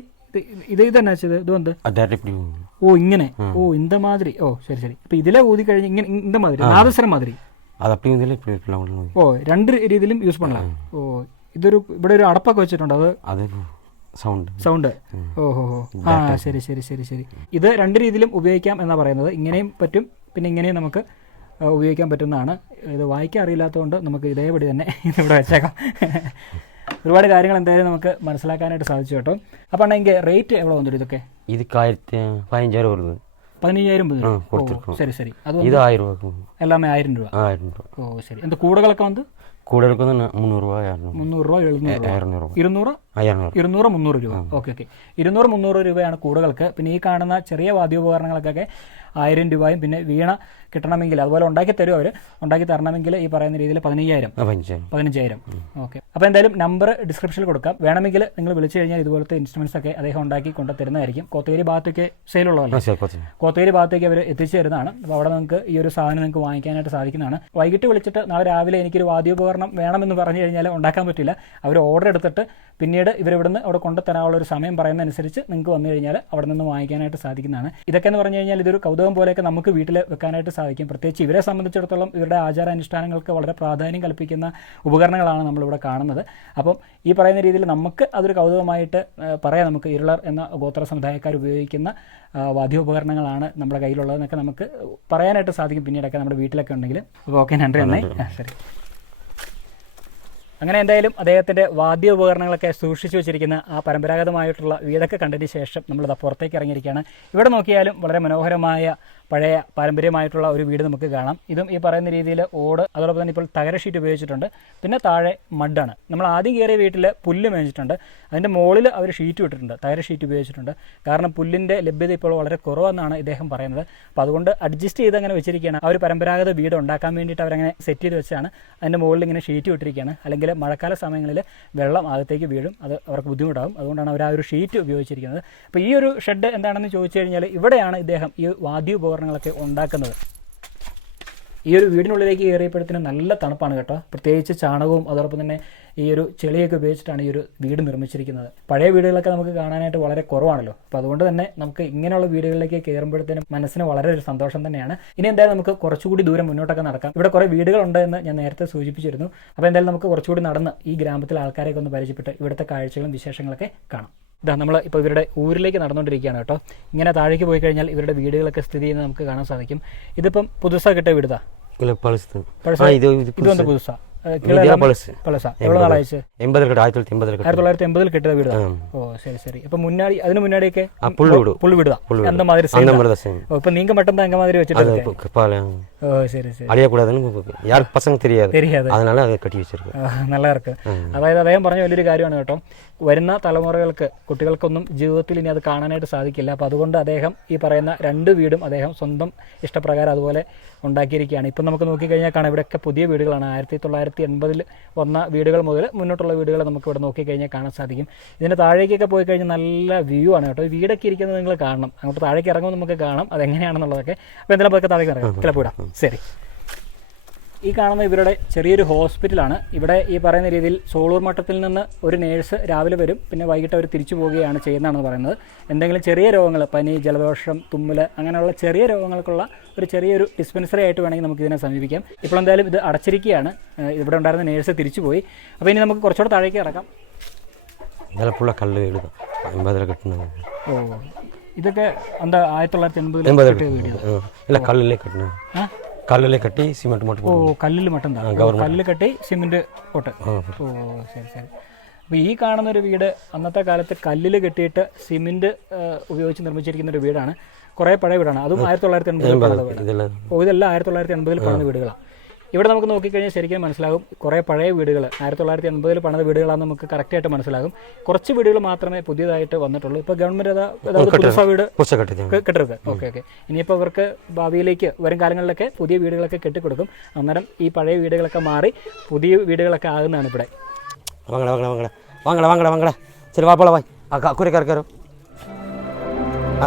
ഇത് ഇത് തന്നെ വെച്ചത്? ഇത് വന്ന് ഓ ഇങ്ങനെ. ഓ ഇന്ത മാതിരി. ഓ ശരി ശരി. അപ്പൊ ഇതിലെ ഊതി കഴിഞ്ഞ് ഇങ്ങനെ ഇന്ത മാതിരി നാദസ്വരം മാതിരി. ഓ രണ്ട് രീതിയിലും യൂസ് പണലാം. ഓ ഇതൊരു ഇവിടെ ഒരു അടപ്പൊക്കെ വെച്ചിട്ടുണ്ട്. അത് അതെ സൗണ്ട്. സൗണ്ട്. ഓഹോ ആ ശരി ശരി ശരി ശരി. ഇത് രണ്ട് രീതിയിലും ഉപയോഗിക്കാം എന്നാ പറയുന്നത്. ഇങ്ങനെയും പറ്റും പിന്നെ ഇങ്ങനെയും നമുക്ക് ഉപയോഗിക്കാൻ പറ്റുന്നതാണ്. ഇത് വായിക്കാൻ അറിയില്ലാത്തതുകൊണ്ട് നമുക്ക് ഇതേപടി തന്നെ ഇതിവിടെ വെച്ചേക്കാം. ഒരുപാട് കാര്യങ്ങൾ എന്തായാലും നമുക്ക് മനസ്സിലാക്കാനായിട്ട് സാധിച്ചു കേട്ടോ. അപ്പൊ ആണെങ്കിൽ റേറ്റ് എവിടെ വന്നു ഇതൊക്കെ? ഇത് ആയിരത്തി പതിനഞ്ചായിരം പതിനയ്യായിരം ശരി ശരി. അത് രൂപ എല്ലാമേ ആയിരം രൂപ. രൂപ. ഓ ശരി. എന്താ കൂടുതലൊക്കെ വന്ന് കൂടെ എടുക്കുന്ന മുന്നൂറ് രൂപ എഴുന്നൂറ് രൂപ. ഇരുന്നൂറ്? ഇരുന്നൂറ് മുന്നൂറ് രൂപ. Okay okay. ഇരുന്നൂറ് മുന്നൂറ് രൂപയാണ് കൂടുതൽക്ക്. പിന്നെ ഈ കാണുന്ന ചെറിയ വാദ്യോപകരണങ്ങൾക്കൊക്കെ ആയിരം രൂപയും പിന്നെ വീണ കിട്ടണമെങ്കിൽ അതുപോലെ ഉണ്ടാക്കി തരും അവർ ഉണ്ടാക്കി തരണമെങ്കിൽ ഈ പറയുന്ന രീതിയിൽ പതിനയ്യായിരം. പതിനഞ്ചായിരം. ഓക്കെ. അപ്പോൾ എന്തായാലും നമ്പർ ഡിസ്ക്രിപ്ഷനിൽ കൊടുക്കാം. വേണമെങ്കിൽ നിങ്ങൾ വിളിച്ചു കഴിഞ്ഞാൽ ഇതുപോലത്തെ ഇൻസ്ട്രുമെന്റ്സ് ഒക്കെ അദ്ദേഹം ഉണ്ടാക്കി കൊണ്ട് തരുന്നതായിരിക്കും കോത്തേരി ഭാഗത്തേക്ക് സെയിലുള്ളതല്ല കോത്തേരി ഭാഗത്തേക്ക് അവർ എത്തിച്ചു തരുന്നതാണ് അപ്പോൾ അവിടെ നിങ്ങൾക്ക് ഈ ഒരു സാധനം നിങ്ങൾക്ക് വാങ്ങിക്കാനായിട്ട് സാധിക്കുന്നതാണ്. വൈകിട്ട് വിളിച്ചിട്ട് നാളെ രാവിലെ എനിക്കൊരു വാദ്യോപകരണം വേണമെന്ന് പറഞ്ഞു കഴിഞ്ഞാൽ ഉണ്ടാക്കാൻ പറ്റില്ല. അവർ ഓർഡർ എടുത്തിട്ട് പിന്നീട് ഇവരിവിടുന്ന് അവിടെ കൊണ്ടുതരാനുള്ള ഒരു സമയം പറയുന്നതനുസരിച്ച് നിങ്ങൾക്ക് വന്നു കഴിഞ്ഞാൽ അവിടെ നിന്ന് വാങ്ങിക്കാനായിട്ട് സാധിക്കുന്നതാണ്. ഇതൊക്കെ എന്ന് പറഞ്ഞു കഴിഞ്ഞാൽ ഇതൊരു കൗതുക പോലെയൊക്കെ നമുക്ക് വീട്ടിൽ വെക്കാനായിട്ട് സാധിക്കും. പ്രത്യേകിച്ച് ഇവരെ സംബന്ധിച്ചിടത്തോളം ഇവരുടെ ആചാരാനുഷ്ഠാനങ്ങൾക്ക് വളരെ പ്രാധാന്യം കൽപ്പിക്കുന്ന ഉപകരണങ്ങളാണ് നമ്മളിവിടെ കാണുന്നത്. അപ്പം ഈ പറയുന്ന രീതിയിൽ നമുക്ക് അതൊരു കൗതുകമായിട്ട് പറയാം നമുക്ക് ഇരുളർ എന്ന ഗോത്ര സമുദായക്കാർ ഉപയോഗിക്കുന്ന വാദ്യോപകരണങ്ങളാണ് നമ്മുടെ കയ്യിലുള്ളതെന്നൊക്കെ നമുക്ക് പറയാനായിട്ട് സാധിക്കും. പിന്നീടൊക്കെ നമ്മുടെ വീട്ടിലൊക്കെ ഉണ്ടെങ്കിൽ. അപ്പോൾ ഓക്കെ നന്ദി. ആ, ശരി. അങ്ങനെ എന്തായാലും അദ്ദേഹത്തിന്റെ വാദ്യ ഉപകരണങ്ങളൊക്കെ സൂക്ഷിച്ചു വെച്ചിരിക്കുന്ന ആ പരമ്പരാഗതമായിട്ടുള്ള വീടൊക്കെ കണ്ടതിന് ശേഷം നമ്മളിത് പുറത്തേക്ക് ഇറങ്ങിയിരിക്കുകയാണ്. ഇവിടെ നോക്കിയാലും വളരെ മനോഹരമായ പഴയ പാരമ്പര്യമായിട്ടുള്ള ഒരു വീട് നമുക്ക് കാണാം. ഇതും ഈ പറയുന്ന രീതിയിൽ ഓട് അതോടൊപ്പം തന്നെ ഇപ്പോൾ തകര ഷീറ്റ് ഉപയോഗിച്ചിട്ടുണ്ട്. പിന്നെ താഴെ മഡാണ്. നമ്മൾ ആദ്യം കയറിയ വീട്ടിൽ പുല്ല് മേഞ്ഞിട്ടുണ്ട്. അതിന്റെ മുകളിൽ അവർ ഷീറ്റ് ഇട്ടിട്ടുണ്ട്. തകര ഷീറ്റ് ഉപയോഗിച്ചിട്ടുണ്ട്. കാരണം പുല്ലിന്റെ ലഭ്യത ഇപ്പോൾ വളരെ കുറവെന്നാണ് ഇദ്ദേഹം പറയുന്നത്. അപ്പോൾ അതുകൊണ്ട് അഡ്ജസ്റ്റ് ചെയ്ത് അങ്ങനെ വെച്ചിരിക്കുകയാണ്. ആ ഒരു പരമ്പരാഗത വീട് ഉണ്ടാക്കാൻ വേണ്ടിയിട്ട് അവരങ്ങനെ സെറ്റ് ചെയ്ത് വെച്ചാണ് അതിന്റെ മുകളിൽ ഇങ്ങനെ ഷീറ്റ് ഇട്ടിരിക്കുകയാണ്. അല്ലെങ്കിൽ മഴക്കാല സമയങ്ങളിൽ വെള്ളം അകത്തേക്ക് വീഴും. അത് അവർക്ക് ബുദ്ധിമുട്ടാകും. അതുകൊണ്ടാണ് അവർ ആ ഒരു ഷീറ്റ് ഉപയോഗിച്ചിരിക്കുന്നത്. അപ്പോൾ ഈ ഒരു ഷെഡ് എന്താണെന്ന് ചോദിച്ചു കഴിഞ്ഞാൽ ഇവിടെയാണ് ഇദ്ദേഹം ഈ വാദ്യോപകരണങ്ങളൊക്കെ ഉണ്ടാക്കുന്നത്. ഈ ഒരു വീടിനുള്ളിലേക്ക് കയറിയപ്പോഴത്തേനും നല്ല തണുപ്പാണ് കേട്ടോ. പ്രത്യേകിച്ച് ചാണകവും അതോടൊപ്പം തന്നെ ഈ ഒരു ചെളിയൊക്കെ ഉപയോഗിച്ചിട്ടാണ് ഈ ഒരു വീട് നിർമ്മിച്ചിരിക്കുന്നത്. പഴയ വീടുകളൊക്കെ നമുക്ക് കാണാനായിട്ട് വളരെ കുറവാണല്ലോ. അപ്പോൾ അതുകൊണ്ട് തന്നെ നമുക്ക് ഇങ്ങനെയുള്ള വീടുകളിലേക്ക് കയറുമ്പോഴത്തേനും മനസ്സിന് വളരെ ഒരു സന്തോഷം തന്നെയാണ്. ഇനി എന്തായാലും നമുക്ക് കുറച്ചുകൂടി ദൂരം മുന്നോട്ടൊക്കെ നടക്കാം. ഇവിടെ കുറേ വീടുകളുണ്ട് എന്ന് ഞാൻ നേരത്തെ സൂചിപ്പിച്ചിരുന്നു. അപ്പോൾ എന്തായാലും നമുക്ക് കുറച്ചുകൂടി നടന്ന് ഈ ഗ്രാമത്തിലെ ആൾക്കാരെയൊക്കെ ഒന്ന് പരിചയപ്പെട്ട് ഇവിടുത്തെ കാഴ്ചകളും വിശേഷങ്ങളൊക്കെ കാണാം. ഇതാ നമ്മൾ ഇപ്പോൾ ഇവരുടെ ഊരിലേക്ക് നടന്നുകൊണ്ടിരിക്കുകയാണ് കേട്ടോ. ഇങ്ങനെ താഴേക്ക് പോയി കഴിഞ്ഞാൽ ഇവരുടെ വീടുകളൊക്കെ സ്ഥിതി ചെയ്യുന്നത് നമുക്ക് കാണാൻ സാധിക്കും. ഇതിപ്പം പുതുസാണ് കിട്ടിയ വീടുതാ ഇതൊന്ന് പുതുസാ. ഓ ശരി ശരി. അപ്പൊ മുന്നാടി അതിന് മുന്നാടിയൊക്കെ ഇപ്പൊ നീങ്ക മട്ടം തങ്കമാതിരി വെച്ചിട്ട് இப்போ பால் ഓ ശരി ശരി அழியக்கூடாதுன்னு யாருக்கு பசங்க தெரியாது தெரியாது அதனால அதை கட்டி வச்சிருக்கு ആ, നല്ല ഇറക്ക് അതായത് അദ്ദേഹം പറഞ്ഞ വലിയൊരു കാര്യമാണ് കേട്ടോ വരുന്ന തലമുറകൾക്ക് കുട്ടികൾക്കൊന്നും ജീവിതത്തിൽ ഇനി അത് കാണാനായിട്ട് സാധിക്കില്ല അപ്പോൾ അതുകൊണ്ട് അദ്ദേഹം ഈ പറയുന്ന രണ്ട് വീടും അദ്ദേഹം സ്വന്തം ഇഷ്ടപ്രകാരം അതുപോലെ ഉണ്ടാക്കിയിരിക്കുകയാണ് ഇപ്പം നമുക്ക് നോക്കിക്കഴിഞ്ഞാൽ കാണാം ഇവിടെയൊക്കെ പുതിയ വീടുകളാണ് ആയിരത്തി തൊള്ളായിരത്തി എൺപതിൽ വന്ന വീടുകൾ മുതൽ മുന്നോട്ടുള്ള വീടുകൾ നമുക്ക് ഇവിടെ നോക്കിക്കഴിഞ്ഞാൽ കാണാൻ സാധിക്കും ഇതിൻ്റെ താഴേക്കൊക്കെ പോയി കഴിഞ്ഞാൽ നല്ല വ്യൂ ആണ് കേട്ടോ ഈ വീടൊക്കെ ഇരിക്കുന്നത് നിങ്ങൾ കാണണം അങ്ങോട്ട് താഴേക്ക് ഇറങ്ങുമ്പോൾ നമുക്ക് കാണാം അതെങ്ങനെയാണെന്നുള്ളതൊക്കെ അപ്പോൾ എന്തെങ്കിലും പോയി താഴേക്ക് ഇറങ്ങാം ചിലപ്പോൾ വിടാം ശരി. ഈ കാണുന്ന ഇവരുടെ ചെറിയൊരു ഹോസ്പിറ്റലാണ്. ഇവിടെ ഈ പറയുന്ന രീതിയിൽ സോളൂർ മട്ടത്തിൽ നിന്ന് ഒരു നേഴ്സ് രാവിലെ വരും പിന്നെ വൈകിട്ട് അവർ തിരിച്ചു പോവുകയാണ് ചെയ്യുന്നതാണെന്ന് പറയുന്നത്. എന്തെങ്കിലും ചെറിയ രോഗങ്ങൾ പനി ജലദോഷം തുമ്മൽ അങ്ങനെയുള്ള ചെറിയ രോഗങ്ങൾക്കുള്ള ഒരു ചെറിയൊരു ഡിസ്പെൻസറി ആയിട്ട് വേണമെങ്കിൽ നമുക്ക് ഇതിനെ സമീപിക്കാം. ഇപ്പോൾ എന്തായാലും ഇത് അടച്ചിരിക്കുകയാണ്. ഇവിടെ ഉണ്ടായിരുന്ന നേഴ്സ് തിരിച്ചു പോയി. അപ്പോൾ ഇനി നമുക്ക് കുറച്ചുകൂടെ താഴേക്ക് ഇറക്കാം ഓ ഇതൊക്കെ എന്താ ആയിരത്തി തൊള്ളായിരത്തി എൺപതിൽ വീഡിയോ? കെട്ടി സിമെന്റ് മട്ട് ഓ കല്ലിൽ മട്ടം കല്ലിൽ കെട്ടി സിമെന്റ് പൊട്ട്. ഓ ശരി ശരി. അപ്പോൾ ഈ കാണുന്ന ഒരു വീട് അന്നത്തെ കാലത്ത് കല്ലിൽ കെട്ടിയിട്ട് സിമെന്റ് ഉപയോഗിച്ച് നിർമ്മിച്ചിരിക്കുന്ന ഒരു വീടാണ്. കുറേ പഴയ വീടാണ്. അതും ആയിരത്തി തൊള്ളായിരത്തി എൺപതിൽ പണിത ഇതെല്ലാം ആയിരത്തി തൊള്ളായിരത്തി എൺപതിൽ പണിത വീടുകളാണ് ഇവിടെ നമുക്ക് നോക്കിക്കഴിഞ്ഞാൽ ശരിക്കും മനസ്സിലാകും കുറേ പഴയ വീടുകൾ ആയിരത്തി തൊള്ളായിരത്തി എൺപതിൽ പണിത വീടുകളാണെന്ന് നമുക്ക് കറക്റ്റായിട്ട് മനസ്സിലാകും. കുറച്ച് വീടുകൾ മാത്രമേ പുതിയതായിട്ട് വന്നിട്ടുള്ളൂ. ഇപ്പോൾ ഗവൺമെന്റ് അതായത് വീട് കെട്ടരുത് ഓക്കെ ഓക്കെ. ഇനിയിപ്പോൾ അവർക്ക് ഭാവിയിലേക്ക് വരും കാലങ്ങളിലൊക്കെ പുതിയ വീടുകളൊക്കെ കെട്ടിക്കൊടുക്കും. അന്നേരം ഈ പഴയ വീടുകളൊക്കെ മാറി പുതിയ വീടുകളൊക്കെ ആകുന്നതാണ് ഇവിടെ. വാങ്ങണ വാങ്ങണ വാങ്ങണ വാങ്ങട വാങ്ങട വാങ്ങട. ചില വാപ്പള വായി ആ കുരക്കറക്കാരോ ആ.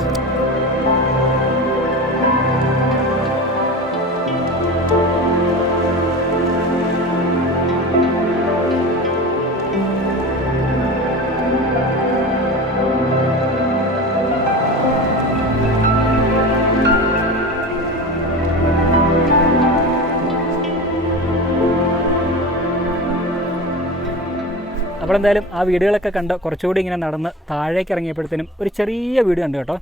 നമ്മളെന്തായാലും ആ വീടുകളൊക്കെ കണ്ട് കുറച്ചുകൂടി ഇങ്ങനെ നടന്ന് താഴേക്ക് ഇറങ്ങിയപ്പോഴത്തേനും ഒരു ചെറിയ വീട് കണ്ടു കേട്ടോ.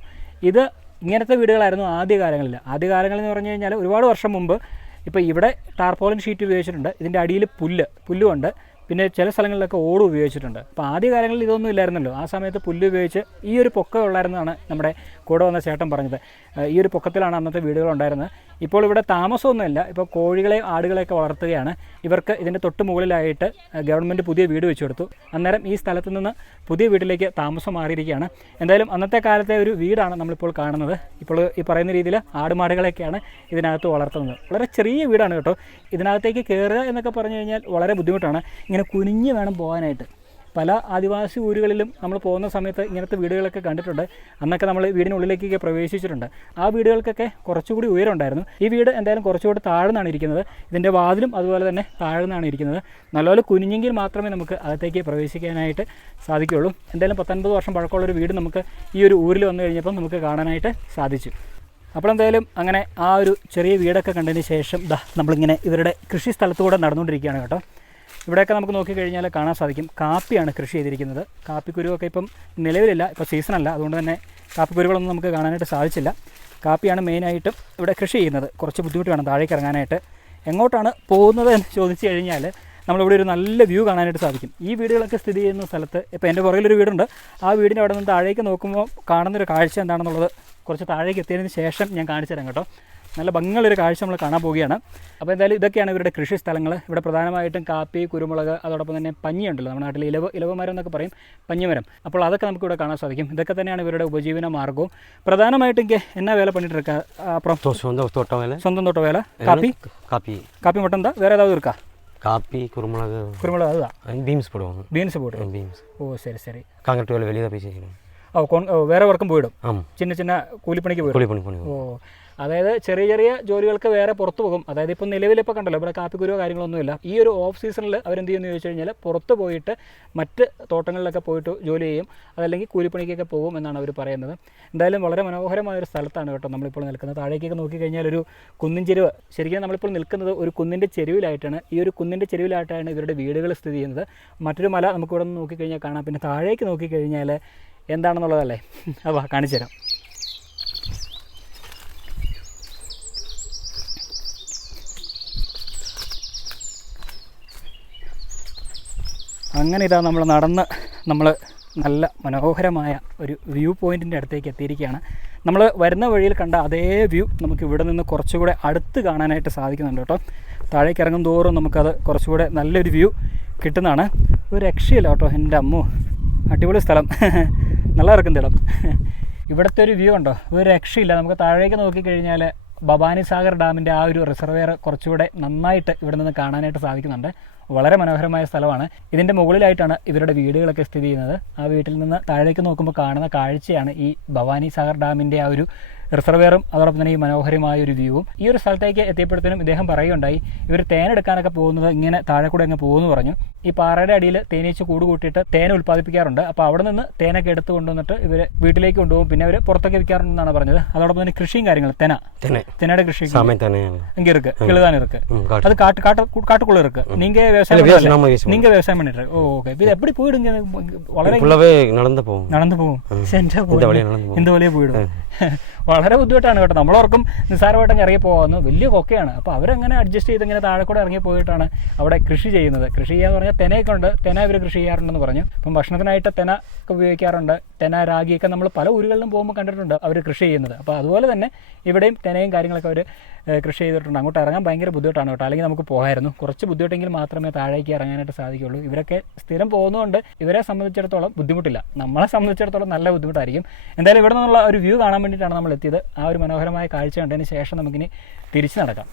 ഇത് ഇങ്ങനത്തെ വീടുകളായിരുന്നു ആദ്യ കാലങ്ങളിൽ ആദ്യ കാലങ്ങളിൽ എന്ന് പറഞ്ഞു കഴിഞ്ഞാൽ ഒരുപാട് വർഷം മുമ്പ് ഇപ്പോൾ ഇവിടെ ടാർപോളിൻ ഷീറ്റ് ഉപയോഗിച്ചിട്ടുണ്ട്. ഇതിന്റെ അടിയിൽ പുല്ല് പുല്ലുമുണ്ട് പിന്നെ ചില സ്ഥലങ്ങളിലൊക്കെ ഓട് ഉപയോഗിച്ചിട്ടുണ്ട്. അപ്പോൾ ആദ്യ കാലങ്ങളിൽ ഇതൊന്നും ഇല്ലായിരുന്നല്ലോ. ആ സമയത്ത് പുല്ല് ഉപയോഗിച്ച് ഈ ഒരു പൊക്കം ഉള്ളായിരുന്നതാണ് നമ്മുടെ കൂടെ വന്ന ചേട്ടൻ പറഞ്ഞത്. ഈ ഒരു പൊക്കത്തിലാണ് അന്നത്തെ വീടുകൾ ഉണ്ടായിരുന്നത്. ഇപ്പോൾ ഇവിടെ താമസമൊന്നുമില്ല. ഇപ്പോൾ കോഴികളെയും ആടുകളെയൊക്കെ വളർത്തുകയാണ്. ഇവർക്ക് ഇതിന്റെ തൊട്ട് മുകളിലായിട്ട് ഗവൺമെന്റ് പുതിയ വീട് വെച്ചു കൊടുത്തു അന്നേരം ഈ സ്ഥലത്ത് നിന്ന് പുതിയ വീട്ടിലേക്ക് താമസം മാറിയിരിക്കുകയാണ്. എന്തായാലും അന്നത്തെ കാലത്തെ ഒരു വീടാണ് നമ്മളിപ്പോൾ കാണുന്നത്. ഇപ്പോൾ ഈ പറയുന്ന രീതിയിൽ ആടുമാടുകളെയൊക്കെയാണ് ഇതിനകത്ത് വളർത്തുന്നത്. വളരെ ചെറിയ വീടാണ് കേട്ടോ. ഇതിനകത്തേക്ക് കയറുക എന്നൊക്കെ പറഞ്ഞു കഴിഞ്ഞാൽ വളരെ ബുദ്ധിമുട്ടാണ്. ഇങ്ങനെ കുനിഞ്ഞ് വേണം പോകാനായിട്ട്. പല ആദിവാസി ഊരുകളിലും നമ്മൾ പോകുന്ന സമയത്ത് ഇങ്ങനത്തെ വീടുകളൊക്കെ കണ്ടിട്ടുണ്ട്. അന്നൊക്കെ നമ്മൾ വീടിനുള്ളിലേക്കൊക്കെ പ്രവേശിച്ചിട്ടുണ്ട്. ആ വീടുകൾക്കൊക്കെ കുറച്ചുകൂടി ഉയരമുണ്ടായിരുന്നു. ഈ വീട് എന്തായാലും കുറച്ചുകൂടി താഴ്ന്നാണ് ഇരിക്കുന്നത്. ഇതിന്റെ വാതിലും അതുപോലെ തന്നെ താഴ്ന്നാണ് ഇരിക്കുന്നത്. നല്ലപോലെ കുനിഞ്ഞെങ്കിൽ മാത്രമേ നമുക്ക് അകത്തേക്ക് പ്രവേശിക്കാനായിട്ട് സാധിക്കുകയുള്ളൂ. എന്തായാലും പത്തൊൻപത് വർഷം പഴക്കമുള്ള ഒരു വീട് നമുക്ക് ഈ ഒരു ഊരിൽ വന്നു കഴിഞ്ഞപ്പം നമുക്ക് കാണാനായിട്ട് സാധിച്ചു. അപ്പോൾ എന്തായാലും അങ്ങനെ ആ ഒരു ചെറിയ വീടൊക്കെ കണ്ടതിന് ശേഷം ദാ നമ്മളിങ്ങനെ ഇവരുടെ കൃഷി സ്ഥലത്തുകൂടെ നടന്നുകൊണ്ടിരിക്കുകയാണ് കേട്ടോ. ഇവിടെയൊക്കെ നമുക്ക് നോക്കിക്കഴിഞ്ഞാൽ കാണാൻ സാധിക്കും. കാപ്പിയാണ് കൃഷി ചെയ്തിരിക്കുന്നത്. കാപ്പിക്കുരുവൊക്കെ ഇപ്പം നിലവിലില്ല ഇപ്പോൾ സീസണല്ല. അതുകൊണ്ട് തന്നെ കാപ്പിക്കുരുകളൊന്നും നമുക്ക് കാണാനായിട്ട് സാധിച്ചില്ല. കാപ്പിയാണ് മെയിനായിട്ടും ഇവിടെ കൃഷി ചെയ്യുന്നത്. കുറച്ച് ബുദ്ധിമുട്ട് വേണം താഴേക്ക് ഇറങ്ങാനായിട്ട്. എങ്ങോട്ടാണ് പോകുന്നത് എന്ന് ചോദിച്ചു കഴിഞ്ഞാൽ നമ്മളിവിടെ ഒരു നല്ല വ്യൂ കാണാനായിട്ട് സാധിക്കും. ഈ വീടുകളൊക്കെ സ്ഥിതി ചെയ്യുന്ന സ്ഥലത്ത് ഇപ്പോൾ എന്റെ പുറകിലൊരു വീടുണ്ട്. ആ വീടിന്റെ അവിടെ നിന്ന് താഴേക്ക് നോക്കുമ്പോൾ കാണുന്നൊരു കാഴ്ച എന്താണെന്നുള്ളത് കുറച്ച് താഴേക്ക് എത്തിയതിന് ശേഷം ഞാൻ കാണിച്ചു തരാം കേട്ടോ. നല്ല ഭംഗിയുള്ളൊരു കാഴ്ച നമ്മൾ കാണാൻ പോവുകയാണ്. അപ്പോൾ എന്തായാലും ഇതൊക്കെയാണ് ഇവരുടെ കൃഷി സ്ഥലങ്ങൾ. ഇവിടെ പ്രധാനമായിട്ടും കാപ്പി കുരുമുളക് അതോടൊപ്പം തന്നെ പഞ്ഞിയുണ്ടല്ലോ. നമ്മുടെ നാട്ടിൽ ഇലവ് ഇലവമരം എന്നൊക്കെ പറയും പഞ്ഞിമരം. അപ്പോൾ അതൊക്കെ നമുക്ക് ഇവിടെ കാണാൻ സാധിക്കും. ഇതൊക്കെ തന്നെയാണ് ഇവരുടെ ഉപജീവന മാർഗവും. പ്രധാനമായിട്ടും എന്നാ വേല പണിട്ട് അപ്പുറം. அப்புறம் சொந்த കാപ്പി? കാപ്പി. കാപ്പി தோட்டம் வேலை വേറെ காப்பி காப்பி மட்டும் தான் வேற ஏதாவது இருக்கா காப்பி குருமிளகு குருமிளகு அதுதான் பீம்ஸ் போடுவாங்க பீன்ஸ் போடுவோம் பீம்ஸ் ஓ சரி சரி காங்கிரட் வேலை வெளியே தான் போய் അതായത് ചെറിയ ചെറിയ ജോലികൾക്ക് വേറെ പുറത്തു പോകും. അതായത് ഇപ്പം നിലവിലിപ്പോൾ കണ്ടല്ലോ ഇവിടെ കാപ്പിക്കുരുവോ കാര്യങ്ങളൊന്നുമില്ല. ഈ ഒരു ഓഫ് സീസണിൽ അവരെന്ത് ചെയ്യുമെന്ന് ചോദിച്ചു കഴിഞ്ഞാൽ പുറത്ത് പോയിട്ട് മറ്റ് തോട്ടങ്ങളിലൊക്കെ പോയിട്ട് ജോലി ചെയ്യും. അതല്ലെങ്കിൽ കൂലിപ്പണിക്കൊക്കെ പോകും എന്നാണ് അവർ പറയുന്നത്. എന്തായാലും വളരെ മനോഹരമായ ഒരു സ്ഥലത്താണ് കേട്ടോ നമ്മളിപ്പോൾ നിൽക്കുന്നത്. താഴേക്കൊക്കെ നോക്കിക്കഴിഞ്ഞാൽ ഒരു കുന്നിൻ ചെരുവ്. ശരിക്കും നമ്മളിപ്പോൾ നിൽക്കുന്നത് ഒരു കുന്നിന്റെ ചെരുവിലായിട്ടാണ്. ഈ ഒരു കുന്നിന്റെ ചെരുവിലായിട്ടാണ് ഇവരുടെ വീടുകൾ സ്ഥിതി ചെയ്യുന്നത്. മറ്റൊരു മല നമുക്കിവിടെ നിന്ന് നോക്കിക്കഴിഞ്ഞാൽ കാണാം. പിന്നെ താഴേക്ക് നോക്കിക്കഴിഞ്ഞാൽ എന്താണെന്നുള്ളതല്ലേ? അപ്പോൾ കാണിച്ചു തരാം അങ്ങനെ ഇതാ നമ്മൾ നടന്ന് നമ്മൾ നല്ല മനോഹരമായ ഒരു വ്യൂ പോയിന്റിന്റെ അടുത്തേക്ക് എത്തിയിരിക്കുകയാണ്. നമ്മൾ വരുന്ന വഴിയിൽ കണ്ട അതേ വ്യൂ നമുക്ക് ഇവിടെ നിന്ന് കുറച്ചുകൂടെ അടുത്ത് കാണാനായിട്ട് സാധിക്കുന്നുണ്ട് കേട്ടോ. താഴേക്ക് ഇറങ്ങും തോറും നമുക്കത് കുറച്ചുകൂടെ നല്ലൊരു വ്യൂ കിട്ടുന്നതാണ്. ഒരു രക്ഷയില്ല കേട്ടോ എന്റെ അമ്മു. അടിപൊളി സ്ഥലം. നല്ല ഇറക്കുന്ന ഇടം ഇവിടുത്തെ ഒരു വ്യൂ ഉണ്ടോ? ഒരു രക്ഷയില്ല. നമുക്ക് താഴേക്ക് നോക്കിക്കഴിഞ്ഞാൽ ഭവാനി സാഗർ ഡാമിന്റെ ആ ഒരു റിസർവെയർ കുറച്ചുകൂടെ നന്നായിട്ട് ഇവിടെ നിന്ന് കാണാനായിട്ട് സാധിക്കുന്നുണ്ട്. വളരെ മനോഹരമായ സ്ഥലമാണ്. ഇതിന്റെ മുകളിലായിട്ടാണ് ഇവരുടെ വീടുകളൊക്കെ സ്ഥിതി ചെയ്യുന്നത്. ആ വീട്ടിൽ നിന്ന് താഴേക്ക് നോക്കുമ്പോൾ കാണുന്ന കാഴ്ചയാണ് ഈ ഭവാനി സാഗർ ഡാമിന്റെ ആ ഒരു റിസർവേറും അതോടൊപ്പം തന്നെ ഈ മനോഹരമായ ഒരു വ്യൂവും ഈ ഒരു സ്ഥലത്തേക്ക് എത്തിയപ്പോഴത്തേനും ഇദ്ദേഹം പറയുകയുണ്ടായി ഇവർ തേനെടുക്കാനൊക്കെ പോകുന്നത് ഇങ്ങനെ താഴെ കൂടെ അങ്ങ് പോകുമെന്ന് പറഞ്ഞു ഈ പാറയുടെ അടിയിൽ തേനീച്ച കൂട് കൂട്ടിയിട്ട് തേൻ ഉൽപ്പാദിപ്പിക്കാറുണ്ട് അപ്പോൾ അവിടെ നിന്ന് തേനൊക്കെ എടുത്ത് കൊണ്ടുവന്നിട്ട് ഇവർ വീട്ടിലേക്ക് കൊണ്ടുപോകും പിന്നെ അവർ പുറത്തൊക്കെ വിൽക്കാറുണ്ടെന്നാണ് പറഞ്ഞത് അതോടൊപ്പം തന്നെ കൃഷിയും കാര്യങ്ങളും തെന தென்னை തെനയുടെ കൃഷി சாமை தென்னை இங்க இருக்கு கிழுதான் இருக்கு ம் காட்டு அது காட்டு காட்டு காட்டுக்குள்ள இருக்கு நீங்க விவசாயம் இல்ல, விவசாயம் பண்ணல. நம்ம விவசாயம் நீங்க விவசாயம் பண்ணிட்டு இருக்கு. ஓ ஓகே இது எப்படி போயிடுங்க വളരെ ஃபுல்லாகவே நடந்து போவோம் നടന്നു പോകും സെന്റാ இந்த പോകും வழியா நடந்து போவோம் എന്ത് വലിയ പോയിടും വളരെ ബുദ്ധിമുട്ടാണ് കേട്ടോ. നമ്മളോർക്കും നിസ്സാരമായിട്ടങ്ങ് ഇറങ്ങി പോകാമെന്ന് വലിയ കൊക്കയാണ്. അപ്പോൾ അവരങ്ങനെ അഡ്ജസ്റ്റ് ചെയ്ത് ഇങ്ങനെ താഴെ കൂടെ ഇറങ്ങി പോയിട്ടാണ് അവിടെ കൃഷി ചെയ്യുന്നത്. കൃഷി ചെയ്യാന്ന് പറഞ്ഞാൽ തെനയൊക്കെ ഉണ്ട്. തെന ഇവർ കൃഷി ചെയ്യാറുണ്ടെന്ന് പറഞ്ഞു. അപ്പം ഭക്ഷണത്തിനായിട്ട് തെന ഒക്കെ ഉപയോഗിക്കാറുണ്ട്. തെന രാഗിയൊക്കെ നമ്മൾ പല ഊരുകളിലും പോകുമ്പോൾ കണ്ടിട്ടുണ്ട് അവർ കൃഷി ചെയ്യുന്നത്. അപ്പോൾ അതുപോലെ തന്നെ ഇവിടെയും തെനയും കാര്യങ്ങളൊക്കെ അവർ കൃഷി ചെയ്തിട്ടുണ്ട്. അങ്ങോട്ട് ഇറങ്ങാൻ ഭയങ്കര ബുദ്ധിമുട്ടാണ് കേട്ടോ. അല്ലെങ്കിൽ നമുക്ക് പോകായിരുന്നു. കുറച്ച് ബുദ്ധിമുട്ടെങ്കിൽ മാത്രമേ താഴേക്ക് ഇറങ്ങാനായിട്ട് സാധിക്കുള്ളൂ. ഇവരൊക്കെ സ്ഥിരം പോകുന്നതുകൊണ്ട് ഇവരെ സംബന്ധിച്ചിടത്തോളം ബുദ്ധിമുട്ടില്ല. നമ്മളെ സംബന്ധിച്ചിടത്തോളം നല്ല ബുദ്ധിമുട്ടായിരിക്കും. എന്തായാലും ഇവിടെ നിന്നുള്ള ഒരു വ്യൂ കാണാൻ വേണ്ടിയിട്ടാണ് നമ്മൾ എത്തിയത്. ആ ഒരു മനോഹരമായ കാഴ്ച കണ്ടതിന് ശേഷം നമുക്കിനി തിരിച്ചു നടക്കാം.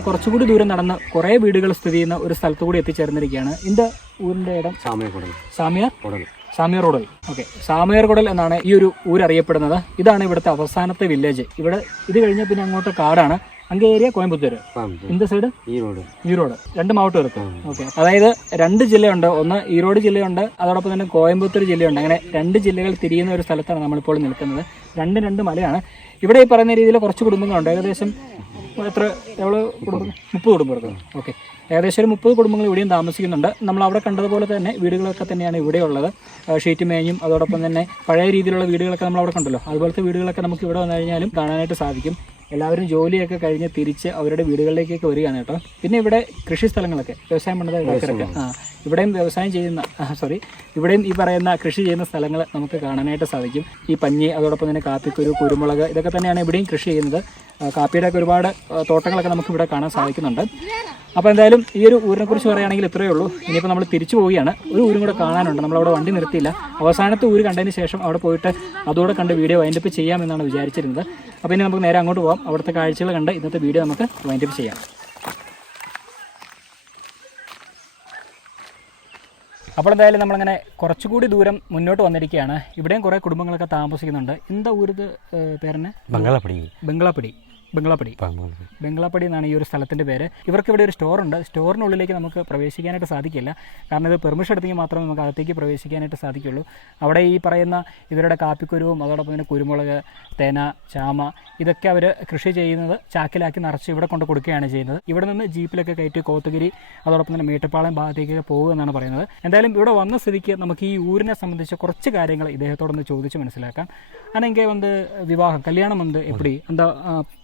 തന്നെ കുറച്ചുകൂടി ദൂരം നടന്ന കുറെ വീടുകൾ സ്ഥിതി ചെയ്യുന്ന ഒരു സ്ഥലത്ത് കൂടി എത്തിച്ചേർന്നിരിക്കുകയാണ്. എന്റെ ഊരിന്റെ ഇടം സാമിയ സാമിയാർ? സാമിയാർ കുടൽ ഓക്കെ. സാമിയർ കുടൽ എന്നാണ് ഈ ഒരു ഊരറിയപ്പെടുന്നത്. ഇതാണ് ഇവിടുത്തെ അവസാനത്തെ വില്ലേജ്. ഇവിടെ ഇത് കഴിഞ്ഞ പിന്നെ അങ്ങോട്ട് കാടാണ്. അങ്ങേ ഏരിയ കോയമ്പത്തൂര്. ഇന്ത സൈഡ്? ഈറോഡ് ഈറോഡ് രണ്ട് മാവട്ടൂർ ഓക്കെ. അതായത് രണ്ട് ജില്ലയുണ്ട്. ഒന്ന് ഈറോഡ് ജില്ലയുണ്ട്. അതോടൊപ്പം തന്നെ കോയമ്പത്തൂർ ജില്ലയുണ്ട്. അങ്ങനെ രണ്ട് ജില്ലകൾ തിരിയുന്ന ഒരു സ്ഥലത്താണ് നമ്മളിപ്പോൾ നിൽക്കുന്നത്. രണ്ട് രണ്ട് മലയാണ്. ഇവിടെ ഈ പറയുന്ന രീതിയിൽ കുറച്ച് കുടുംബങ്ങളുണ്ട്. ഏകദേശം എത്ര? നമ്മൾ കുടുംബം മുപ്പത് കുടുംബം എടുക്കണം ഓക്കെ. ഏകദേശം ഒരു മുപ്പത് കുടുംബങ്ങൾ ഇവിടെയും താമസിക്കുന്നുണ്ട്. നമ്മൾ അവിടെ കണ്ടതുപോലെ തന്നെ വീടുകളൊക്കെ തന്നെയാണ് ഇവിടെയുള്ളത്. ഷീറ്റ് മേഞ്ഞും അതോടൊപ്പം തന്നെ പഴയ രീതിയിലുള്ള വീടുകളൊക്കെ നമ്മൾ അവിടെ കണ്ടല്ലോ. അതുപോലത്തെ വീടുകളൊക്കെ നമുക്ക് ഇവിടെ വന്നു കഴിഞ്ഞാലും കാണാനായിട്ട് സാധിക്കും. എല്ലാവരും ജോലിയൊക്കെ കഴിഞ്ഞ് തിരിച്ച് അവരുടെ വീടുകളിലേക്കൊക്കെ വരികയാണ് കേട്ടോ. പിന്നെ ഇവിടെ കൃഷി സ്ഥലങ്ങളൊക്കെ വ്യവസായം പണിത ആൾക്കാരൊക്കെ. ആ ഇവിടെയും വ്യവസായം ചെയ്യുന്ന സോറി ഇവിടെയും ഈ പറയുന്ന കൃഷി ചെയ്യുന്ന സ്ഥലങ്ങൾ നമുക്ക് കാണാനായിട്ട് സാധിക്കും. ഈ പഞ്ഞി അതോടൊപ്പം തന്നെ കാപ്പിക്കുരു കുരുമുളക് ഇതൊക്കെ തന്നെയാണ് ഇവിടെയും കൃഷി ചെയ്യുന്നത്. കാപ്പിയുടെ ഒക്കെ ഒരുപാട് തോട്ടങ്ങളൊക്കെ നമുക്ക് ഇവിടെ കാണാൻ സാധിക്കുന്നുണ്ട്. അപ്പോൾ എന്തായാലും ഏതായാലും ഈ ഒരു ഊരിനെ കുറിച്ച് പറയുകയാണെങ്കിൽ ഇത്രയേ ഉള്ളൂ. ഇനിയിപ്പോൾ നമ്മൾ തിരിച്ചു പോവുകയാണ്. ഒരു ഊരും കൂടെ കാണാനുണ്ട്. നമ്മൾ അവിടെ വണ്ടി നിർത്തിയില്ല. അവസാനത്തെ ഊര് കണ്ടതിന് ശേഷം അവിടെ പോയിട്ട് അതോടെ കണ്ട് വീഡിയോ വൈൻഡപ്പ് ചെയ്യാമെന്നാണ് വിചാരിച്ചിരുന്നത്. അപ്പോൾ ഇനി നമുക്ക് നേരെ അങ്ങോട്ട് പോകാം അവിടുത്തെ കാഴ്ചകൾ കണ്ട് ഇന്നത്തെ വീഡിയോ നമുക്ക് വൈൻഡപ്പ് ചെയ്യാം. അപ്പോൾ എന്തായാലും നമ്മളങ്ങനെ കുറച്ചുകൂടി ദൂരം മുന്നോട്ട് വന്നിരിക്കുകയാണ്. ഇവിടെയും കുറേ കുടുംബങ്ങളൊക്കെ താമസിക്കുന്നുണ്ട്. എന്താ ഊരത് പേരന് ബംഗളപ്പടി. ബംഗളപ്പടി. ബംഗ്ലാപ്പടി ബംഗ്ലാപ്പടി എന്നാണ് ഈ ഒരു സ്ഥലത്തിന്റെ പേര്. ഇവർക്ക് ഇവിടെ ഒരു സ്റ്റോറുണ്ട്. സ്റ്റോറിനുള്ളിലേക്ക് നമുക്ക് പ്രവേശിക്കാനായിട്ട് സാധിക്കില്ല. കാരണം ഇത് പെർമിഷൻ എടുത്തെങ്കിൽ മാത്രമേ നമുക്ക് അകത്തേക്ക് പ്രവേശിക്കാനായിട്ട് സാധിക്കുള്ളൂ. അവിടെ ഈ പറയുന്ന ഇവരുടെ കാപ്പിക്കുരുവും അതോടൊപ്പം തന്നെ കുരുമുളക് തേന ചാമ ഇതൊക്കെ അവർ കൃഷി ചെയ്യുന്നത് ചാക്കിലാക്കി നിറച്ച് ഇവിടെ കൊണ്ട് കൊടുക്കുകയാണ് ചെയ്യുന്നത്. ഇവിടെ നിന്ന് ജീപ്പിലൊക്കെ കയറ്റി കോത്തുകിരി അതോടൊപ്പം തന്നെ മേട്ടുപ്പാളയം ഭാഗത്തേക്കൊക്കെ പോകുക എന്നാണ് പറയുന്നത്. എന്തായാലും ഇവിടെ വന്ന സ്ഥിതിക്ക് നമുക്ക് ഈ ഊരിനെ സംബന്ധിച്ച് കുറച്ച് കാര്യങ്ങൾ ഇദ്ദേഹത്തോടൊന്ന് ചോദിച്ച് മനസ്സിലാക്കാം. അങ്ങനെ അനങ്കിൽ വന്ന് വിവാഹം കല്യാണം വന്ന് എപ്പടി? എന്താ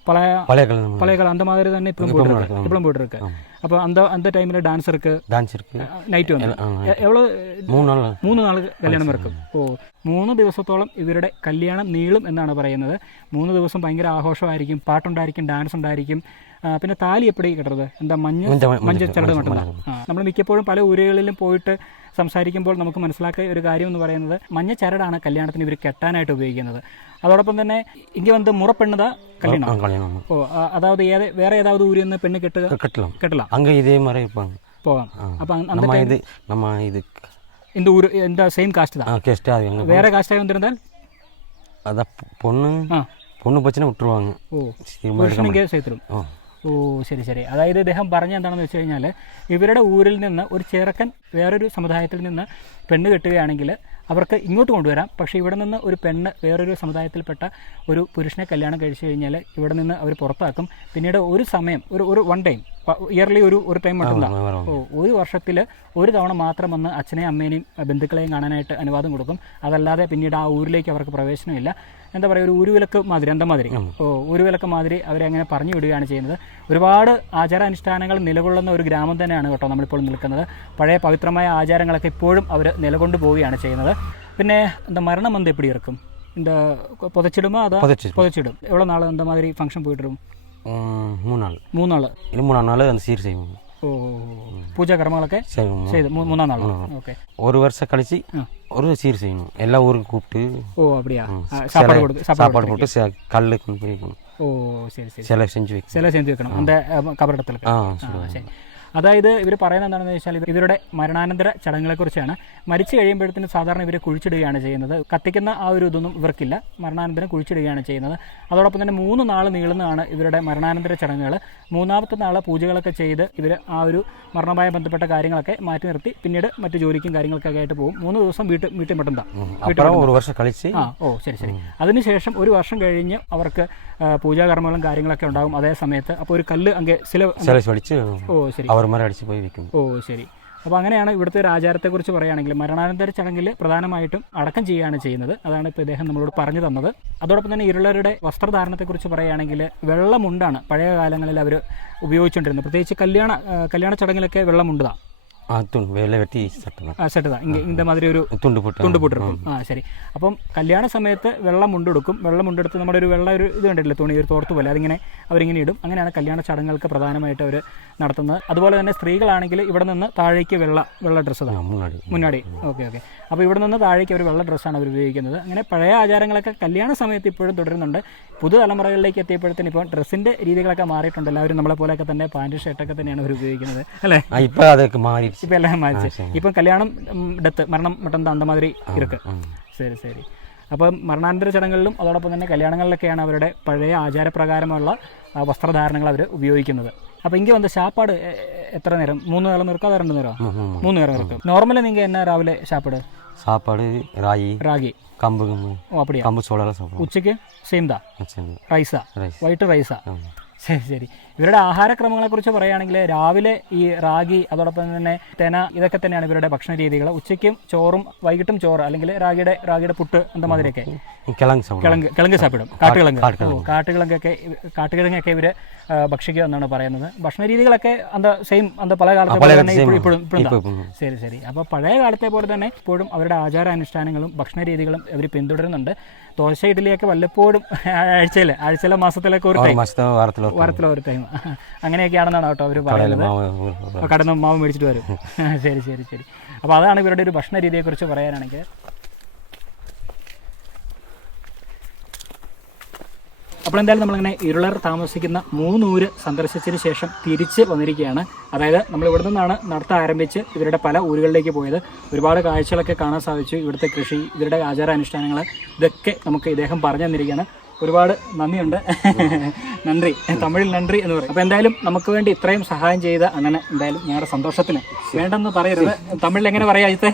பழைய பழைய கல்யாணம் பழைய காலம் அந்த மாதிரி தானே இப்பவும் போயிட்டு இருக்கு இப்பவும் போயிட்டு இருக்கு அப்போ அந்த அந்த டைம்ல டான்ஸ் இருக்கு டான்ஸ் இருக்கு നൈറ്റ് വന്ന് ആ, എ- എവ്വളോ மூணு நாள் മൂന്ന് നാൾ കല്യാണം ഇറക്കും ഓ മൂന്ന് ദിവസത്തോളം ഇവരുടെ കല്യാണം നീളും എന്നാണ് പറയുന്നത് മൂന്ന് ദിവസം ഭയങ്കര ആഘോഷമായിരിക്കും പാട്ടുണ്ടായിരിക്കും ഡാൻസ് ഉണ്ടായിരിക്കും ആ, പിന്നെ താലി എപ്പടി കിട്ടരുത് എന്താ മഞ്ഞ മഞ്ഞ- മഞ്ഞ- മഞ്ഞ ചരട് മഞ്ഞ- മട്ടുന്ന നമ്മൾ മിക്കപ്പോഴും പല ഊരുകളിലും പോയിട്ട് സംസാരിക്കുമ്പോൾ നമുക്ക് മനസ്സിലാക്കിയ ഒരു കാര്യം എന്ന് പറയുന്നത് മഞ്ഞ ചരടാണ് കല്യാണത്തിന് ഇവർ കെട്ടാനായിട്ട് ഉപയോഗിക്കുന്നത് അതോടൊപ്പം തന്നെ ഇങ്ങ വന്ന് മുറപ്പെണ്ണത കല്യാണം ഓ അതായത് ഏത് വേറെ ഏതാവത് ഊരിൽ നിന്ന് പെണ്ണ് കെട്ടുക കെട്ടലാം കെട്ടലാം അങ്ങ് ഇതേ മാറി പോവാം അപ്പം നമ്മ ഇത് നമ്മ ഇത് இந்த ஊர் இந்த சேம் காஸ்ட் தான் காஸ்ட் அது வேற காஸ்ட்டாக வந்திருந்தால் அதான் பொண்ணு பொண்ணு ഓ ശരി ശരി. അതായത് ഇദ്ദേഹം പറഞ്ഞ എന്താണെന്ന് വെച്ച് കഴിഞ്ഞാൽ ഇവരുടെ ഊരിൽ നിന്ന് ഒരു ചെറുക്കൻ വേറൊരു സമുദായത്തിൽ നിന്ന് പെണ്ണ് കെട്ടുകയാണെങ്കിൽ അവർക്ക് ഇങ്ങോട്ട് കൊണ്ടുവരാം. പക്ഷേ ഇവിടെ നിന്ന് ഒരു പെണ്ണ് വേറൊരു സമുദായത്തിൽപ്പെട്ട ഒരു പുരുഷനെ കല്യാണം കഴിച്ചു കഴിഞ്ഞാൽ ഇവിടെ നിന്ന് അവർ പുറത്താക്കും. പിന്നീട് ഒരു സമയം ഒരു ഒരു വൺ ടൈം ഇയർലി ഒരു ഒരു ടൈം മറ്റും ഓ ഒരു വർഷത്തിൽ ഒരു തവണ മാത്രം വന്ന് അച്ഛനെയും അമ്മേനെയും ബന്ധുക്കളെയും കാണാനായിട്ട് അനുവാദം കൊടുക്കും. അതല്ലാതെ പിന്നീട് ആ ഊരിലേക്ക് അവർക്ക് പ്രവേശനമില്ല. എന്താ പറയുക ഒരു ഊരുവിലക്ക് മാതിരി എന്താ മാതിരി ഓ ഊരുവിലക്ക് മാതിരി അവരെ അങ്ങനെ പറഞ്ഞു വിടുകയാണ് ചെയ്യുന്നത് ഒരുപാട് ആചാരാനുഷ്ഠാനങ്ങൾ നിലകൊള്ളുന്ന ഒരു ഗ്രാമം തന്നെയാണ് കേട്ടോ നമ്മളിപ്പോൾ നിൽക്കുന്നത് പഴയ പവിത്രമായ ആചാരങ്ങളൊക്കെ ഇപ്പോഴും അവർ നിലകൊണ്ട് പോവുകയാണ് ചെയ്യുന്നത് പിന്നെ എന്താ മരണം വന്ന് എപ്പിടി ഇറക്കും இந்த புதைச்சிடுமா அதான் புதைச்சி புதைச்சிடும் எவ்வளோ நாள் அந்த மாதிரி ஃபங்க்ஷன் போயிட்டு இருக்கும் ம், மூணு நாள் மூணு நாள் இன்னும் மூணாம் நாள் அந்த சீர் செய்வோம் பூஜா கர்மாலக்கே செய்யணும் மூணாம் நாள் ஓகே ஒரு வருஷம் கழிச்சு ஒரு சீர் செய்யணும் எல்லா ஊருக்கும் கூப்பிட்டு ஓ அப்படியா சாப்பாடு கொடுத்து சாப்பாடு போட்டு கல்லுக்கு ஓ சரி சரி சிலை செஞ்சு வைக்கணும் சிலை செஞ்சு வைக்கணும் அந்த கபரிடத்தில் ஆ சரி അതായത് ഇവർ പറയുന്നത് എന്താണെന്ന് വെച്ചാൽ ഇവരുടെ മരണാനന്തര ചടങ്ങുകളെക്കുറിച്ചാണ്. മരിച്ചു കഴിയുമ്പോഴത്തേനും സാധാരണ ഇവരെ കുഴിച്ചിടുകയാണ് ചെയ്യുന്നത്. കത്തിക്കുന്ന ആ ഒരു ഇതൊന്നും ഇവർക്കില്ല. മരണാനന്തരം കുഴിച്ചിടുകയാണ് ചെയ്യുന്നത്. അതോടൊപ്പം തന്നെ മൂന്ന് നാൾ നീളുന്നതാണ് ഇവരുടെ മരണാനന്തര ചടങ്ങുകൾ മൂന്നാമത്തെ നാൾ പൂജകളൊക്കെ ചെയ്ത് ഇവർ ആ ഒരു മരണവുമായി ബന്ധപ്പെട്ട കാര്യങ്ങളൊക്കെ മാറ്റി നിർത്തി പിന്നീട് മറ്റു ജോലിക്കും കാര്യങ്ങൾക്കൊക്കെ ആയിട്ട് പോകും. മൂന്ന് ദിവസം വീട്ടിൽ വീട്ടിൽ മട്ടും ഒരു വർഷം കളിച്ച്? ആ ഓ ശരി ശരി. അതിനുശേഷം ഒരു വർഷം കഴിഞ്ഞ് അവർക്ക് പൂജാകർമ്മങ്ങളും കാര്യങ്ങളൊക്കെ ഉണ്ടാകും. അതേ സമയത്ത്. അപ്പോൾ ഒരു കല്ല് അങ്ങ് ശില ഓ ശരി. അവർ നോർമൽ അടിച്ചു പോയി വെക്കും ഓ ശരി. അപ്പോൾ അങ്ങനെയാണ് ഇവിടുത്തെ ഒരു ആചാരത്തെക്കുറിച്ച് പറയുകയാണെങ്കിൽ മരണാനന്തര ചടങ്ങിൽ പ്രധാനമായിട്ടും അടക്കം ചെയ്യുകയാണ് ചെയ്യുന്നത്. അതാണ് ഇപ്പോൾ ഇദ്ദേഹം നമ്മളോട് പറഞ്ഞു തന്നത്. അതോടൊപ്പം തന്നെ ഇരുളരുടെ വസ്ത്രധാരണത്തെക്കുറിച്ച് പറയുകയാണെങ്കിൽ വെള്ളമുണ്ടാണ്. പഴയ കാലങ്ങളിൽ അവർ ഉപയോഗിച്ചുകൊണ്ടിരുന്നത് പ്രത്യേകിച്ച് കല്യാണ കല്യാണ ചടങ്ങിലൊക്കെ വെള്ളമുണ്ടാണ് துண்டு வேலை வெட்டி சட்டை தான் സെട്ടതാ ഇങ്ങനെ இந்த மாதிரி ഒരു துண்டு போட்டு തുണ്ട് പൊട്ടിരിക്കും ആ ശരി അപ്പം കല്യാണ സമയത്ത് വെള്ളം മുണ്ടെടുക്കും വെള്ളം മുണ്ടെടുത്ത് നമ്മുടെ ഒരു വെള്ള ഒരു ഇത് കണ്ടില്ലേ തുണി ഒരു തോർത്ത് പോലെ അതിങ്ങനെ അവരിങ്ങനെ ഇടും അങ്ങനെയാണ് കല്യാണ ചടങ്ങുകൾക്ക് പ്രധാനമായിട്ട് അവർ നടത്തുന്നത് അതുപോലെ തന്നെ സ്ത്രീകളാണെങ്കിൽ ഇവിടെ നിന്ന് താഴേക്ക് വെള്ള വെള്ള ഡ്രസ്സ് ஆ, முன்னாடி മുന്നാടി ഓക്കെ ഓക്കെ അപ്പോൾ ഇവിടെ നിന്ന് താഴേക്ക് ഒരു വെള്ള ഡ്രസ്സാണ് അവർ ഉപയോഗിക്കുന്നത് അങ്ങനെ പഴയ ആചാരങ്ങളൊക്കെ കല്യാണ സമയത്ത് ഇപ്പോഴും തുടരുന്നുണ്ട് പുതുതലമുറകളിലേക്ക് എത്തിയപ്പോഴത്തേന് ഇപ്പോൾ ഡ്രസ്സിൻ്റെ രീതികളൊക്കെ മാറിയിട്ടുണ്ട് എല്ലാവരും നമ്മളെ പോലെയൊക്കെ തന്നെ പാൻറ് ഷർട്ടൊക്കെ തന്നെയാണ് അവർ ഉപയോഗിക്കുന്നത് അല്ലേ ஆ, இப்போ அதுக்கு மாறிடுச்சு ഇപ്പം எல்லாம் மாறிச்சு இப்போ கல்யாணம் டெத்து மரணம் மட்டும் அந்த மாதிரி இருக்கு சரி മരണാനന്തര ചടങ്ങുകളിലും അതോടൊപ്പം തന്നെ കല്യാണങ്ങളിലൊക്കെയാണ് അവരുടെ പഴയ ആചാരപ്രകാരമുള്ള വസ്ത്രധാരണങ്ങൾ അവർ ഉപയോഗിക്കുന്നത്. അപ്പോൾ ഇങ്ങനെ വന്ന് ഷാപ്പാട് എത്ര നേരം? മൂന്ന് നേരം നിർക്കുക അതോ രണ്ട് നേരം? മൂന്ന് നേരം നിർക്കും നോർമലി നിങ്ങൾ എന്നാ രാവിലെ ഷാപ്പാട് சாப்பாடு ராகி റാഗി. கம்பு கம்பு ஓ அப்படியா கம்பு சோளம் சாப்பிடுவோம் உச்சக்கு சேம் தான் ഇവരുടെ ആഹാരക്രമങ്ങളെക്കുറിച്ച് പറയുകയാണെങ്കിൽ രാവിലെ ഈ റാഗി അതോടൊപ്പം തന്നെ തെന ഇതൊക്കെ തന്നെയാണ് ഇവരുടെ ഭക്ഷണ രീതികൾ ഉച്ചയ്ക്കും ചോറും വൈകിട്ടും ചോറ് അല്ലെങ്കിൽ റാഗിയുടെ റാഗിയുടെ പുട്ട് എന്തമാതിരിയൊക്കെ. കിളങ്ങ് സാപ്പിടും. കാട്ടുകിളങ്ങ് കാട്ടുകിളങ്ങൊക്കെ കാട്ടുകിഴങ്ങൊക്കെ ഇവർ ഭക്ഷിക്കുക എന്നാണ് പറയുന്നത്. ഭക്ഷണ രീതികളൊക്കെ അന്ത സെയിം അന്ത പല കാലത്തെ പോലെ ഇപ്പോഴും ശരി ശരി. അപ്പോൾ പഴയ കാലത്തെ പോലെ തന്നെ ഇപ്പോഴും അവരുടെ ആചാരാനുഷ്ഠാനങ്ങളും ഭക്ഷണ രീതികളും അവർ പിന്തുടരുന്നുണ്ട്. ദോശ ഇഡ്ഡലിയൊക്കെ വല്ലപ്പോഴും ആഴ്ചയിൽ ആഴ്ചയിലെ മാസത്തിലൊക്കെ ഒരു ടൈം വാരത്തിലോ ഒരു ടൈം അങ്ങനെയൊക്കെയാണെന്നാണ് കേട്ടോ അവർ പറയുന്നത്. കടന്ന് മാവ് മേടിച്ചിട്ട് വരും. ശരി ശരി ശരി. അപ്പോൾ അതാണ് ഇവരുടെ ഒരു ഭക്ഷണ രീതിയെക്കുറിച്ച് പറയാനാണെങ്കിൽ. അപ്പോൾ എന്തായാലും നമ്മളിങ്ങനെ ഇരുളർ താമസിക്കുന്ന മൂന്നൂര് സന്ദർശിച്ചതിന് ശേഷം തിരിച്ച് വന്നിരിക്കുകയാണ്. അതായത് നമ്മൾ ഇവിടെ നിന്നാണ് നടത്തം ആരംഭിച്ച് ഇവരുടെ പല ഊരുകളിലേക്ക് പോയത്. ഒരുപാട് കാഴ്ചകളൊക്കെ കാണാൻ സാധിച്ചു. ഇവിടുത്തെ കൃഷി ഇവരുടെ ആചാരാനുഷ്ഠാനങ്ങൾ ഇതൊക്കെ നമുക്ക് ഇദ്ദേഹം പറഞ്ഞു തന്നിരിക്കുകയാണ്. ഒരുപാട് നന്ദിയുണ്ട്. നന്ദി. തമിഴിൽ നന്ദി എന്ന് പറയും. അപ്പോൾ എന്തായാലും നമുക്ക് വേണ്ടി ഇത്രയും സഹായം ചെയ്ത അങ്ങനെ എന്തായാലും ഞങ്ങളുടെ സന്തോഷത്തിന് വേണ്ടെന്ന് പറയരുത്. തമിഴിൽ എങ്ങനെ പറയാ ഇത്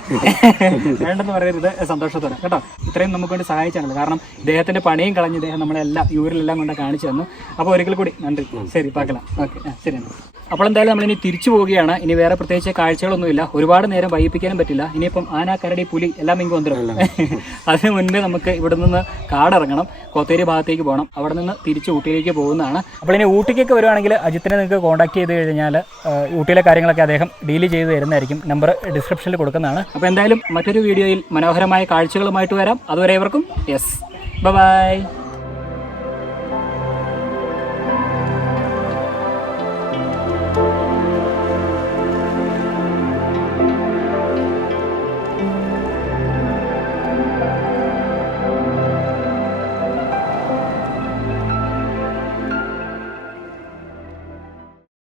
വേണ്ടെന്ന് പറയരുത്. സന്തോഷത്തോടെ. കേട്ടോ? ഇത്രയും നമുക്ക് വേണ്ടി സഹായിച്ചാണല്ലോ കാരണം ഇദ്ദേഹത്തിന്റെ പണിയും കളഞ്ഞ് ഇദ്ദേഹം നമ്മളെല്ലാം യൂരിലെല്ലാം കൊണ്ട് കാണിച്ചു തന്നു. അപ്പോൾ ഒരിക്കൽ കൂടി നന്ദി. ശരി പാക്കലാം. ഓക്കെ. ശരി. അപ്പോൾ എന്തായാലും നമ്മളിനി തിരിച്ചു പോവുകയാണ്. ഇനി വേറെ പ്രത്യേകിച്ച് കാഴ്ചകളൊന്നുമില്ല. ഒരുപാട് നേരം വൈകിപ്പിക്കാനും പറ്റില്ല. ഇനിയിപ്പം ആന കരടി പുലി എല്ലാം ഇങ്ങ് വന്നിരും അതിന് മുൻപേ നമുക്ക് ഇവിടെ നിന്ന് കാടിറങ്ങണം. കോത്തേരി ഭാഗത്തേക്ക് പോകണം. അവിടെ നിന്ന് തിരിച്ച് ഊട്ടിയിലേക്ക് പോകുന്നതാണ്. അപ്പോൾ ഇനി ഊട്ടിക്കൊക്കെ വരുവാണെങ്കിൽ അജിത്തിനെ നിങ്ങൾക്ക് കോൺടാക്ട് ചെയ്ത് കഴിഞ്ഞാൽ ഊട്ടിയിലെ കാര്യങ്ങളൊക്കെ അദ്ദേഹം ഡീൽ ചെയ്ത് തരുന്നതായിരിക്കും. നമ്പർ ഡിസ്ക്രിപ്ഷനിൽ കൊടുക്കുന്നതാണ്. അപ്പോൾ എന്തായാലും മറ്റൊരു വീഡിയോയിൽ മനോഹരമായ കാഴ്ചകളുമായിട്ട് വരാം. അതുവരെ ഇവർക്കും യെസ് ബൈ